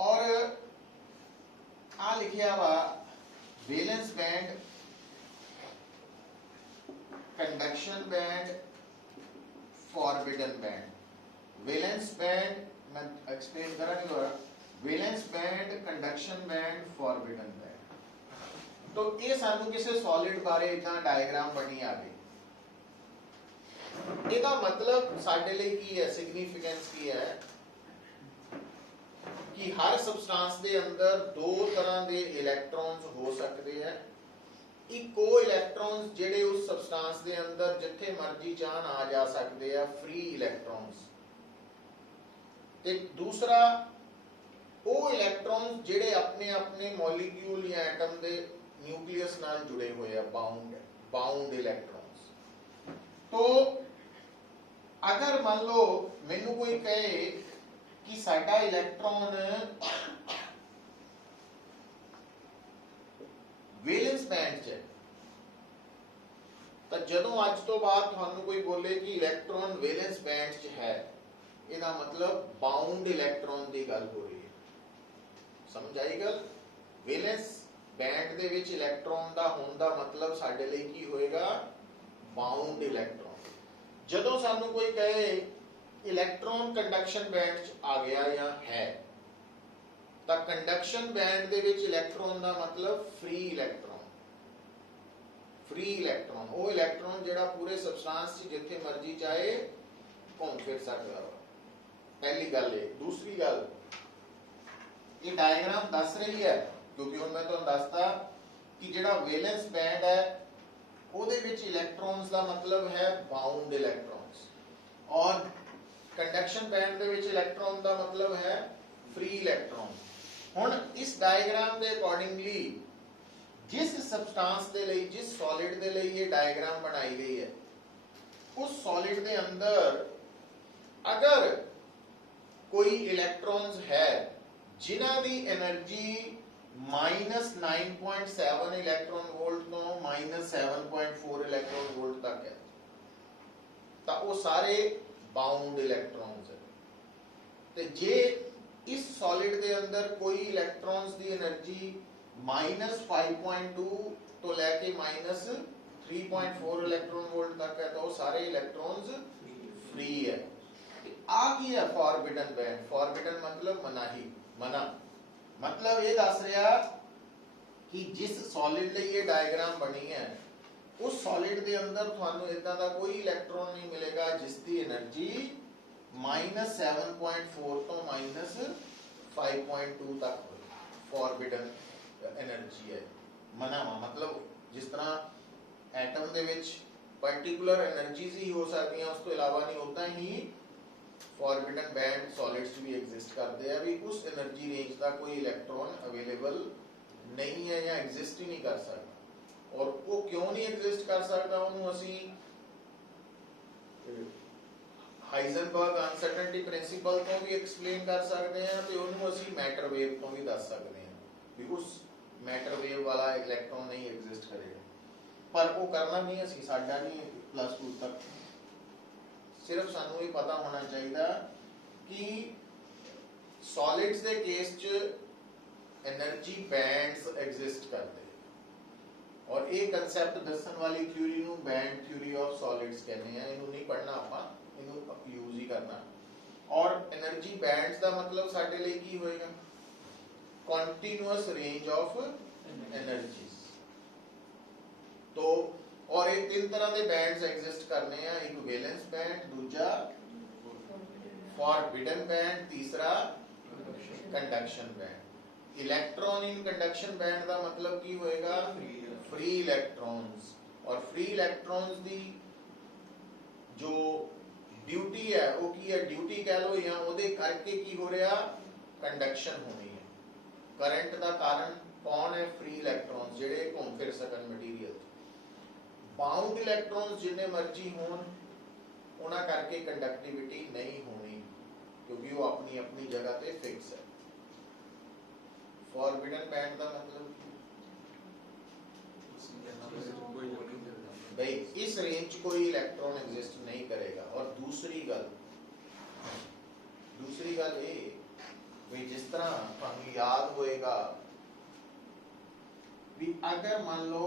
और आ लिखिया वा valence band, conduction band, forbidden band. Valence band मैं एक्सप्लेन करा नहीं हो रहा, valence band, conduction band, forbidden band. तो ये सानू किसी सॉलिड बारे इतना डायग्राम बनी आ गई। ਇਹਦਾ मतलब साडे ਲਈ ਕੀ है, सिग्निफिकेंस की है कि हर सबस्टांस के अंदर दो तरह के इलैक्ट्रॉन्स हो सकते हैं। इको इलैक्ट्रॉन्स जेडे उस सबस्टांस के अंदर जिथे मर्जी चाहन आ जा सकते हैं, फ्री इलैक्ट्रॉन्स। ते दूसरा वो इलैक्ट्रॉन्स जेडे अपने अपने मॉलिक्यूल या एटम के न्यूक्लियस नाल जुड़े हुए हैं, बाउंड इलैक्ट्रॉन्स। तो अगर मान लो मैनू कोई कहे कि साडा इलैक्ट्रॉन वैलेंस बैंड च है, तो जदों अज तो बाद तुहानू कोई बोले कि इलैक्ट्रॉन वैलेंस बैंड च है, इसका मतलब बाउंड इलैक्ट्रॉन की गल हो रही है। समझ आई गल? वैलेंस बैंड दे विच इलैक्ट्रॉन दा होण दा मतलब साडे लई की होएगा, बाउंड इलैक्ट्रॉन। जदों सानू कोई कहे इलैक्ट्रॉन कंडक्शन बैंड च आ गया या है, तो कंडक्शन बैंड दे विच इलैक्ट्रॉन दा मतलब फ्री इलैक्ट्रॉन। फ्री इलैक्ट्रॉन वो इलैक्ट्रॉन जेड़ा पूरे सबस्टांस च जिथे मर्जी चाहे घूम फिर सकता हो। पहली गल है। दूसरी गल, ये डायग्राम दस रही है क्योंकि हुण मैं तुहानू दसता कि जेड़ा वैलेंस बैंड है ਉਹਦੇ ਵਿੱਚ इलैक्ट्रॉन्स ਦਾ मतलब है बाउंड इलैक्ट्रॉन्स, और कंडक्शन बैंड ਦੇ ਵਿੱਚ इलैक्ट्रॉन ਦਾ मतलब है फ्री इलैक्ट्रॉन। ਹੁਣ इस डायग्राम ਦੇ अकॉर्डिंगली जिस सबस्टांस ਦੇ ਲਈ, जिस सॉलिड ਦੇ ਲਈ ये डायग्राम बनाई गई है, उस सॉलिड ਦੇ अंदर अगर कोई इलैक्ट्रॉन्स है जिन्हां दी एनर्जी -9.7 इलैक्ट्रॉन वोल्ट तो -7.4 इलैक्ट्रॉन वोल्ट तक है, तो वो सारे बाउंड इलैक्ट्रॉन्स है। तो जे इस सॉलिड के अंदर कोई इलैक्ट्रॉन्स की एनर्जी -5.2 तो लैके -3.4 इलैक्ट्रॉन वोल्ट तक है, तो वो सारे इलैक्ट्रॉन्स फ्री है। आ की है फॉरबिडन बैंड। फॉरबिडन मतलब मनाही, मना मतलब ये दस रहा कि जिस सॉलिड लिए ये डायग्राम बनी है, उस सॉलिड के अंदर थानू इदा का कोई इलैक्ट्रॉन नहीं मिलेगा जिसकी एनर्जी -7.4 तो 5.2 तक ਫੋਰਬਿਡਨ એનર્ਜੀ ਹੈ ਮਨਾਵਾ ਮਤਲਬ ਜਿਸ ਤਰ੍ਹਾਂ ਐਟਮ ਦੇ ਵਿੱਚ ਪਾਰਟਿਕੂਲਰ એનર્ਜੀਜ਼ ਹੀ ਹੋ ਸਕਦੀਆਂ ਉਸ ਤੋਂ ਇਲਾਵਾ ਨਹੀਂ ਉਦਾਂ ਹੀ ਫੋਰਬਿਡਨ ਬੈਂਡ ਸੋਲਿਡਸ ਵੀ ਐਗਜ਼ਿਸਟ ਕਰਦੇ ਆ ਵੀ ਉਸ એનર્ਜੀ ਰੇਂਜ ਦਾ ਕੋਈ ਇਲੈਕਟ੍ਰੋਨ ਅਵੇਲੇਬਲ ਨਹੀਂ ਹੈ ਜਾਂ ਐਗਜ਼ਿਸਟ ਹੀ ਨਹੀਂ ਕਰ ਸਕਦਾ ਔਰ ਉਹ ਕਿਉਂ ਨਹੀਂ ਐਗਜ਼ਿਸਟ ਕਰ ਸਕਦਾ ਉਹਨੂੰ ਅਸੀਂ ਹਾਈਜ਼ਨਬਰਗ ਅਨਸਰਟਨਟੀ ਪ੍ਰਿੰਸੀਪਲ ਤੋਂ ਵੀ ਐਕਸਪਲੇਨ ਕਰ ਸਕਦੇ ਹਾਂ ਤੇ ਉਹਨੂੰ ਅਸੀਂ ਮੈਟਰ ਵੇਵ ਤੋਂ ਵੀ ਦੱਸ ਸਕਦੇ ਹਾਂ ਵੀ ਉਸ ਮੈਟਰ ਵੇਵ ਵਾਲਾ ਇਲੈਕਟ੍ਰੋਨ ਨਹੀਂ ਐਗਜ਼ਿਸਟ ਕਰੇਗਾ ਪਰ ਉਹ ਕਰਨਾ ਨਹੀਂ ਅਸੀਂ ਸਾਡਾ ਨਹੀਂ +2 ਤੱਕ ਸਿਰਫ ਸਾਨੂੰ ਇਹ ਪਤਾ ਹੋਣਾ ਚਾਹੀਦਾ ਕਿ ਸੋਲਿਡਸ ਦੇ ਕੇਸ 'ਚ એનર્ਜੀ ਬੈਂਡਸ ਐਗਜ਼ਿਸਟ ਕਰਦੇ ਔਰ ਇਹ ਕਨਸੈਪਟ ਦੱਸਣ ਵਾਲੀ ਥਿਊਰੀ ਨੂੰ ਬੈਂਡ ਥਿਊਰੀ ਆਫ ਸੋਲਿਡਸ ਕਹਿੰਦੇ ਆ ਇਹਨੂੰ ਨਹੀਂ ਪੜ੍ਹਨਾ ਆਪਾਂ ਇਹਨੂੰ ਯੂਜ਼ ਹੀ ਕਰਨਾ ਔਰ એનર્ਜੀ ਬੈਂਡਸ ਦਾ ਮਤਲਬ ਸਾਡੇ ਲਈ ਕੀ ਹੋਏਗਾ ਕੰਟੀਨਿਊਅਸ ਰੇਂਜ ਆਫ એનર્जीज तो और एक तीन तरह के बैंड्स एग्जिस्ट करने हैं एक वैलेंस बैंड दूसरा फॉरबिडन बैंड तीसरा conduction band electron in conduction band का मतलब की होएगा फ्री इलेक्ट्रॉन्स और फ्री इलेक्ट्रॉन्स दी जो ड्यूटी है वो की है ड्यूटी कह लो या ਉਹਦੇ ਕਰਕੇ ਕੀ ਹੋ ਰਿਹਾ कंडक्शन होनी है करंट ਦਾ ਕਾਰਨ कौन है फ्री इलेक्ट्रॉन्स ਜਿਹੜੇ ਘੁੰਮ ਫਿਰ ਸਕਣ ਮਟੀਰੀਅਲ ਬਾਉਂਡ ਇਲੈਕਟ੍ਰੋਨਸ ਜਿੰਨੇ ਮਰਜ਼ੀ ਹੋਣ ਉਹਨਾਂ ਕਰਕੇ ਕੰਡਕਟਿਵਿਟੀ ਨਹੀਂ ਹੋਣੀ ਕਿਉਂਕਿ ਉਹ ਆਪਣੀ ਆਪਣੀ ਜਗ੍ਹਾ ਤੇ ਫਿਕਸ ਹੈ ਫੋਰਬਿਡਨ ਬੈਂਡ ਦਾ ਮਤਲਬ भाई इस रेंज च कोई इलेक्ट्रॉन एग्जिस्ट नहीं करेगा और दूसरी गल ये भाई जिस तरह ਤੁਹਾਨੂੰ याद होएगा भी अगर मान लो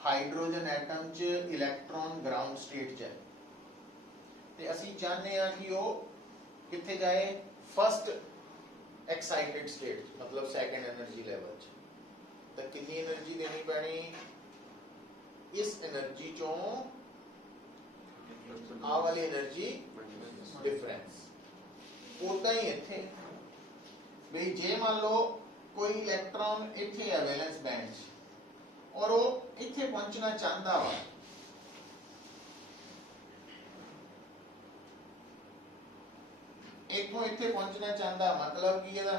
हाइड्रोजन एटम च इलेक्ट्रॉन ग्राउंड स्टेट च है ते ਅਸੀਂ ਚਾਹੁੰਦੇ ਆ ਕਿ ਉਹ ਕਿੱਥੇ ਜਾਏ फर्स्ट एक्साइटेड स्टेट मतलब सेकंड एनर्जी लेवल च ਤਾਂ ਕਿੰਨੀ એનર્ਜੀ ਦੇਣੀ ਪੈਣੀ इस एनर्जी चों आ वाली एनर्जी डिफरेंस उतना ही इत्थे भाई जे मान लो कोई इलेक्ट्रॉन इत्थे है वैलेंस बैंड और वो इत्थे पहुंचना चाहता वा इत्थों इत्थे पहुंचना चाहता मतलब की है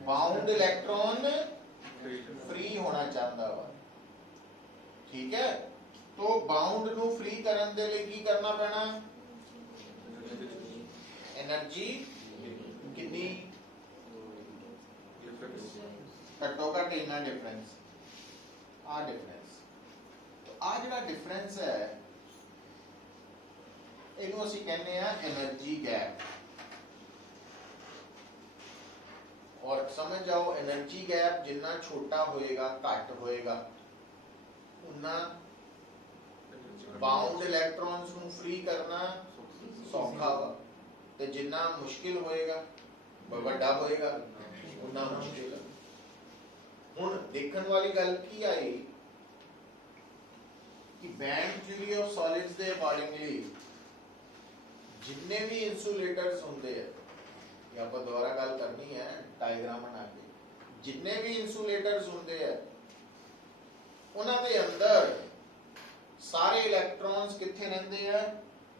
बाउंड इलेक्ट्रॉन फ्री होना चाहता वा ठीक है तो बाउंड नु फ्री करन दे लई की करना पैना एनर्जी कितनी घट्टो घट इतना डिफरेंस आ डिफरेंस तो आ जिहड़ा डिफरेंस है इहनू असीं कहने आ एनर्जी गैप और समझ जाओ एनर्जी गैप जितना छोटा होएगा घट होएगा उतना बाउंड इलेक्ट्रॉन्स ਨੂੰ फ्री करना सौखा वा ते जितना मुश्किल होएगा ਵੱਡਾ होएगा उतना मुश्किल है ਹੁਣ ਦੇਖਣ ਵਾਲੀ ਗੱਲ ਕੀ ਆਈ कि बैंड थ्योरी ऑफ सॉलिड्स ਦੇ ਅਕੋਰਡਿੰਗਲੀ जितने भी इंसुलेटर्स होंगे ये आप दोबारा गल करनी है डायग्राम बना के जितने भी इंसुलेटर्स होंगे है उन्हां दे अंदर सारे इलेक्ट्रॉन्स किथे रहंदे हैं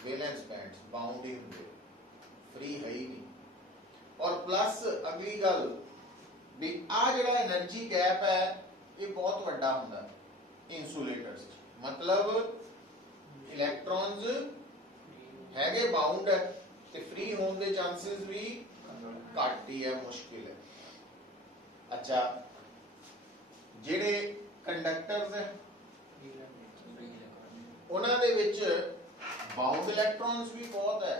वैलेंस बैंड्स बाउंड ही होंगे फ्री है ही नहीं और प्लस अगली गल भी आ जिहड़ा एनर्जी गैप है ये बहुत वड्डा हुंदा इंसुलेटर्स मतलब इलेक्ट्रॉन्स हैगे बाउंड है ते फ्री होने दे चांसेस भी घट ही है मुश्किल है अच्छा जेडे कंडक्टर्स है उन्हां दे विच बाउंड इलेक्ट्रॉन्स भी बहुत है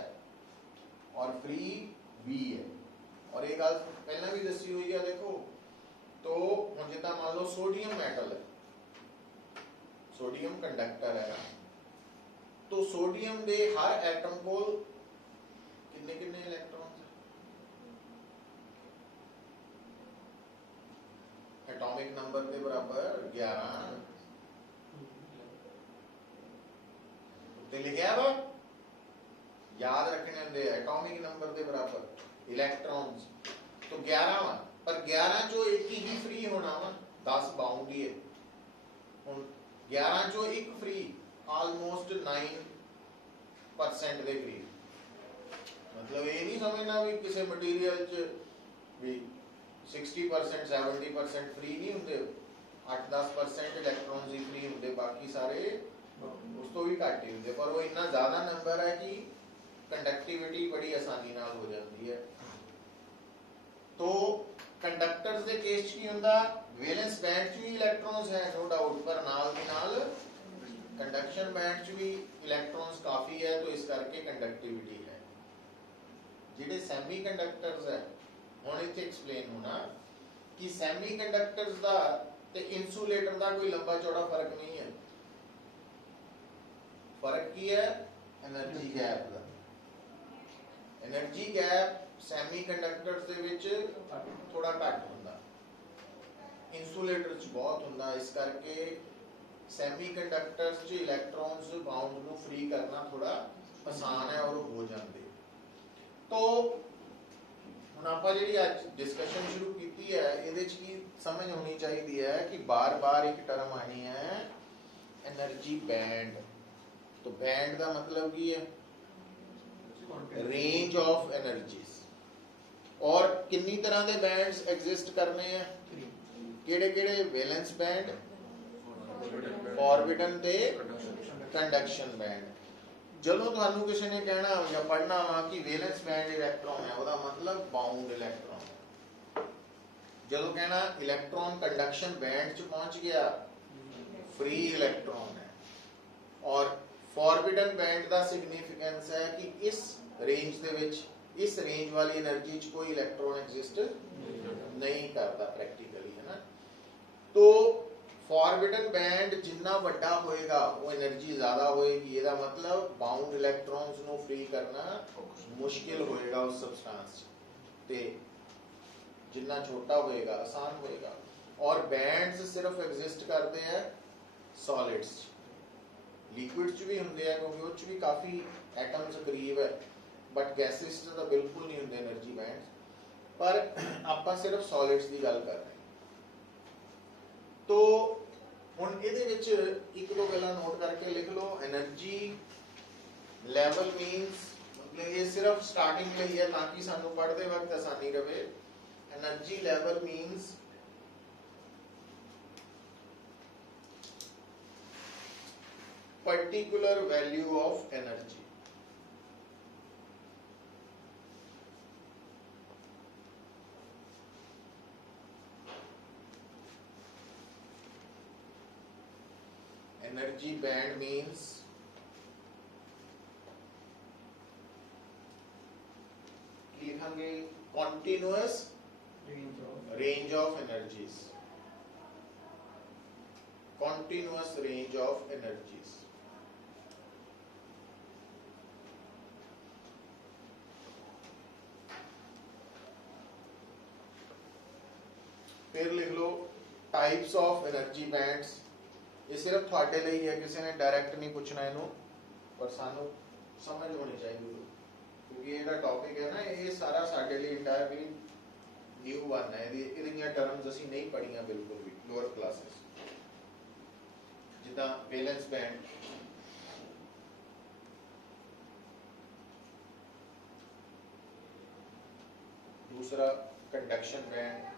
और फ्री भी है और ये गल पहले भी दसी हुई है देखो तो हुण जिद्दां मान लो सोडियम मेटल है सोडियम कंडक्टर है तो सोडियम दे हर एटम को कितने कितने इलेक्ट्रॉन्स एटॉमिक नंबर के बराबर 11 ते लिखा वा याद रखने होंगे एटॉमिक नंबर के बराबर इलेक्ट्रॉन्स तो 11 वा पर 11 चो एक ही फ्री होना वा 10 बाउंड ही है हुण 11 चो एक फ्री ऑलमोस्ट 9% के करीब मतलब ये नहीं समझना भी किसी मटीरियल च भी 60% 70% फ्री नहीं होंगे 8-10% इलेक्ट्रॉन्स ही फ्री होंगे बाकी सारे उस तो भी घट ही होंगे पर वो इतना ज़्यादा नंबर है कि कंडक्टिविटी बड़ी आसानी नाल हो जाती है तो कंडक्टर्स के केस की हुंदा वैलेंस बैंड च भी इलेक्ट्रॉन्स है नो डाउट पर नाल दी नाल कंडक्शन बैंड च भी इलेक्ट्रॉन्स काफ़ी है तो इस करके कंडक्टिविटी है जिहड़े सैमी कंडक्टर्स है हुण इत्थे एक्सप्लेन होना कि सैमी कंडक्टर्स दा ते इंसुलेटर दा कोई लंबा चौड़ा फर्क नहीं है फर्क की है एनर्जी गैप दा एनर्जी गैप सैमी कंडक्टर्स दे विच थोड़ा घट हुंदा इंसुलेटर च बहुत हुंदा इस करके सैमी कंडक्टर्स च इलेक्ट्रॉन्स बाउंड नू फ्री करना थोड़ा आसान है और हो जाते तो ਹੁਣ ਆਪਾਂ ਜਿਹੜੀ ਅੱਜ डिस्कशन शुरू की है ਇਹਦੇ ਚ ਕੀ समझ होनी चाहिए है कि बार बार एक टर्म आनी है एनर्जी बैंड तो बैंड का मतलब की है रेंज ऑफ एनर्जीज और कितनी तरह के बैंड्स एग्जिस्ट करने हैं केड़े केड़े वैलेंस बैंड ऑर्बिटल ते कंडक्शन बैंड ਜਦੋਂ ਤੁਹਾਨੂੰ ਕਿਸੇ ਨੇ ਕਹਿਣਾ ਜਾਂ ਪੜ੍ਹਨਾ ਵਾ ਕਿ ਵੈਲੈਂਸ ਬੈਂਡ ਇਲੈਕਟ੍ਰੋਨ ਹੈ ਉਹਦਾ ਮਤਲਬ ਬਾਉਂਡ ਇਲੈਕਟ੍ਰੋਨ ਜਦੋਂ ਕਹਿਣਾ ਇਲੈਕਟ੍ਰੋਨ ਕੰਡਕਸ਼ਨ ਬੈਂਡ ਚ ਪਹੁੰਚ ਗਿਆ फ्री इलेक्ट्रॉन है और फॉरबिडन बैंड का सिग्निफिकेंस है कि इस रेंज दे विच इस रेंज वाली एनर्जी च कोई इलेक्ट्रॉन एग्जिस्ट नहीं करता प्रैक्टिकली है ना तो फॉरबिडन बैंड जिन्ना वड्डा होएगा वो एनर्जी ज्यादा होएगी ਇਹਦਾ मतलब बाउंड इलेक्ट्रॉन्स ਨੂੰ फ्री करना मुश्किल होएगा उस सब्सटेंस ਤੇ जिन्ना छोटा होएगा आसान होएगा और बैंड्स सिर्फ एग्जिस्ट करते हैं सॉलिड्स लिक्विड च भी होंगे क्योंकि उस भी काफ़ी एटम्स करीब है बट गैसेस तो बिल्कुल नहीं होंगे एनर्जी बैंड्स पर आप सिर्फ सॉलिड्स की गल कर रहे हैं तो हुण इहदे विच एक दो गल्लां नोट करके लिख लो एनर्जी लैवल मीनस मतलब ये सिर्फ स्टार्टिंग ਲਈ है ताकि सानू पढ़ते वक्त आसानी रहे energy level means particular value of energy energy band means लिखेंगे continuous range of energies continuous range of energies फिर लिख लो टाइप्स ऑफ एनर्जी बैंड्स ये सिर्फ थोड़े लिए है किसी ने डायरेक्ट नहीं पूछना इनू पर सानू समझ होनी चाहिए क्योंकि ये टॉपिक है ना ये सारा साडे लिए इंटायरली न्यू वन है ये टर्म्स असी नहीं पढ़िया बिल्कुल भी लोअर क्लासेस जिदा वैलेंस बैंड दूसरा कंडक्शन बैंड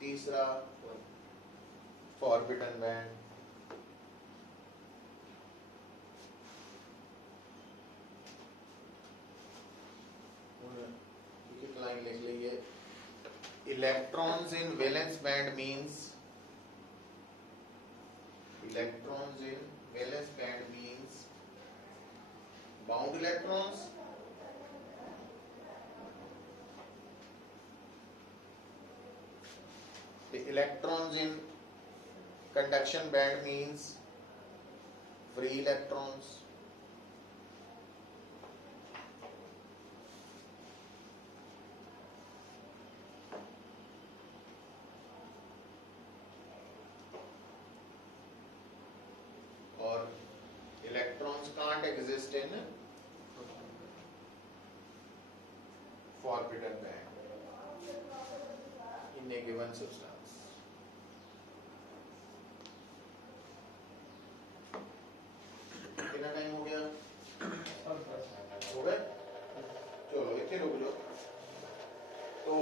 तीसरा फॉरबिडन बैंड एक लाइन लिख लीजिए electrons in valence band means electrons in valence band means bound electrons the electrons in conduction band means free electrons और electrons can't exist in forbidden band in a given substance. कितना time हो गया? हो गए? चलो इतने रुक जाओ। तो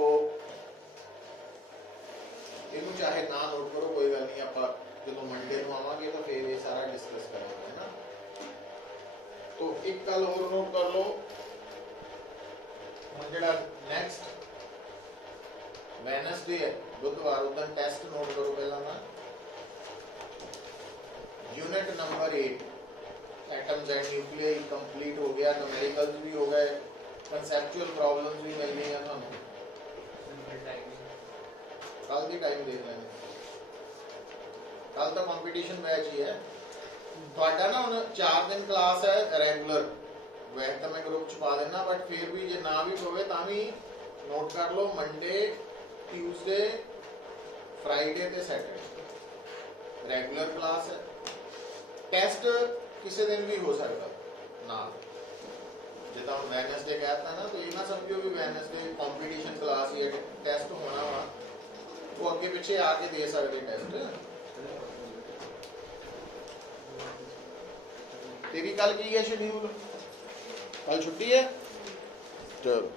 ਇਹਨੂੰ ਚਾਹੇ ਨਾ ਨੋਟ ਕਰੋ, ਕੋਈ ਗੱਲ ਨਹੀਂ, ਆਪਾਂ ਜਦੋਂ ਮੰਡੇ ਨੂੰ ਆਵਾਂਗੇ ਤਾਂ ਫਿਰ ਇਹ ਸਾਰਾ ਡਿਸਕਸ ਕਰਾਂਗੇ, ਹੈ ਨਾ। तो एक गल और नोट कर लो, ਹੁਣ ਜਿਹੜਾ ਨੈਕਸਟ ਵੈਨਸਡੇ ਹੈ, ਬੁੱਧਵਾਰ, ਉਹਦਾ ਟੈਸਟ ਨੋਟ ਕਰੋ ਪਹਿਲਾਂ ਨਾ। Unit number 8 atoms and nuclei complete हो गया, न्यूमेरिकल्स भी हो गए, कंसेप्चुअल प्रॉब्लम्स भी मिल गई हैं ਤੁਹਾਨੂੰ। ਕੱਲ ਦੀ ਟਾਈਮ ਦੇਖ ਲੈਣੇ, ਕੱਲ ਤਾਂ ਕੰਪੀਟੀਸ਼ਨ ਮੈਚ ਹੀ ਹੈ ਤੁਹਾਡਾ ਨਾ। ਹੁਣ 4 ਦਿਨ ਕਲਾਸ ਹੈ ਰੈਗੂਲਰ, ਵੈਸੇ ਤਾਂ ਮੈਂ ਗਰੁੱਪ ਚ ਪਾ ਦੇਣਾ, ਬਟ ਫਿਰ ਵੀ ਜੇ ਨਾ ਵੀ ਪਵੇ ਤਾਂ ਵੀ ਨੋਟ ਕਰ ਲਓ, ਮੰਡੇ, ਟਿਊਜ਼ਡੇ, ਫਰਾਈਡੇ ਤੇ ਸੈਟਰਡੇ ਰੈਗੂਲਰ ਕਲਾਸ ਹੈ। ਟੈਸਟ ਕਿਸੇ ਦਿਨ ਵੀ ਹੋ ਸਕਦਾ ਨਾਲ, ਜਿੱਦਾਂ ਹੁਣ ਵੈਨਸਡੇ कहता ना, तो ये ना समझो भी वैनसडे कंपटीशन क्लास या टेस्ट होना वा, वो अगे पिछे आके दे सकते टेस्ट। तेरी कल की है शेड्यूल? कल छुट्टी है? चलो।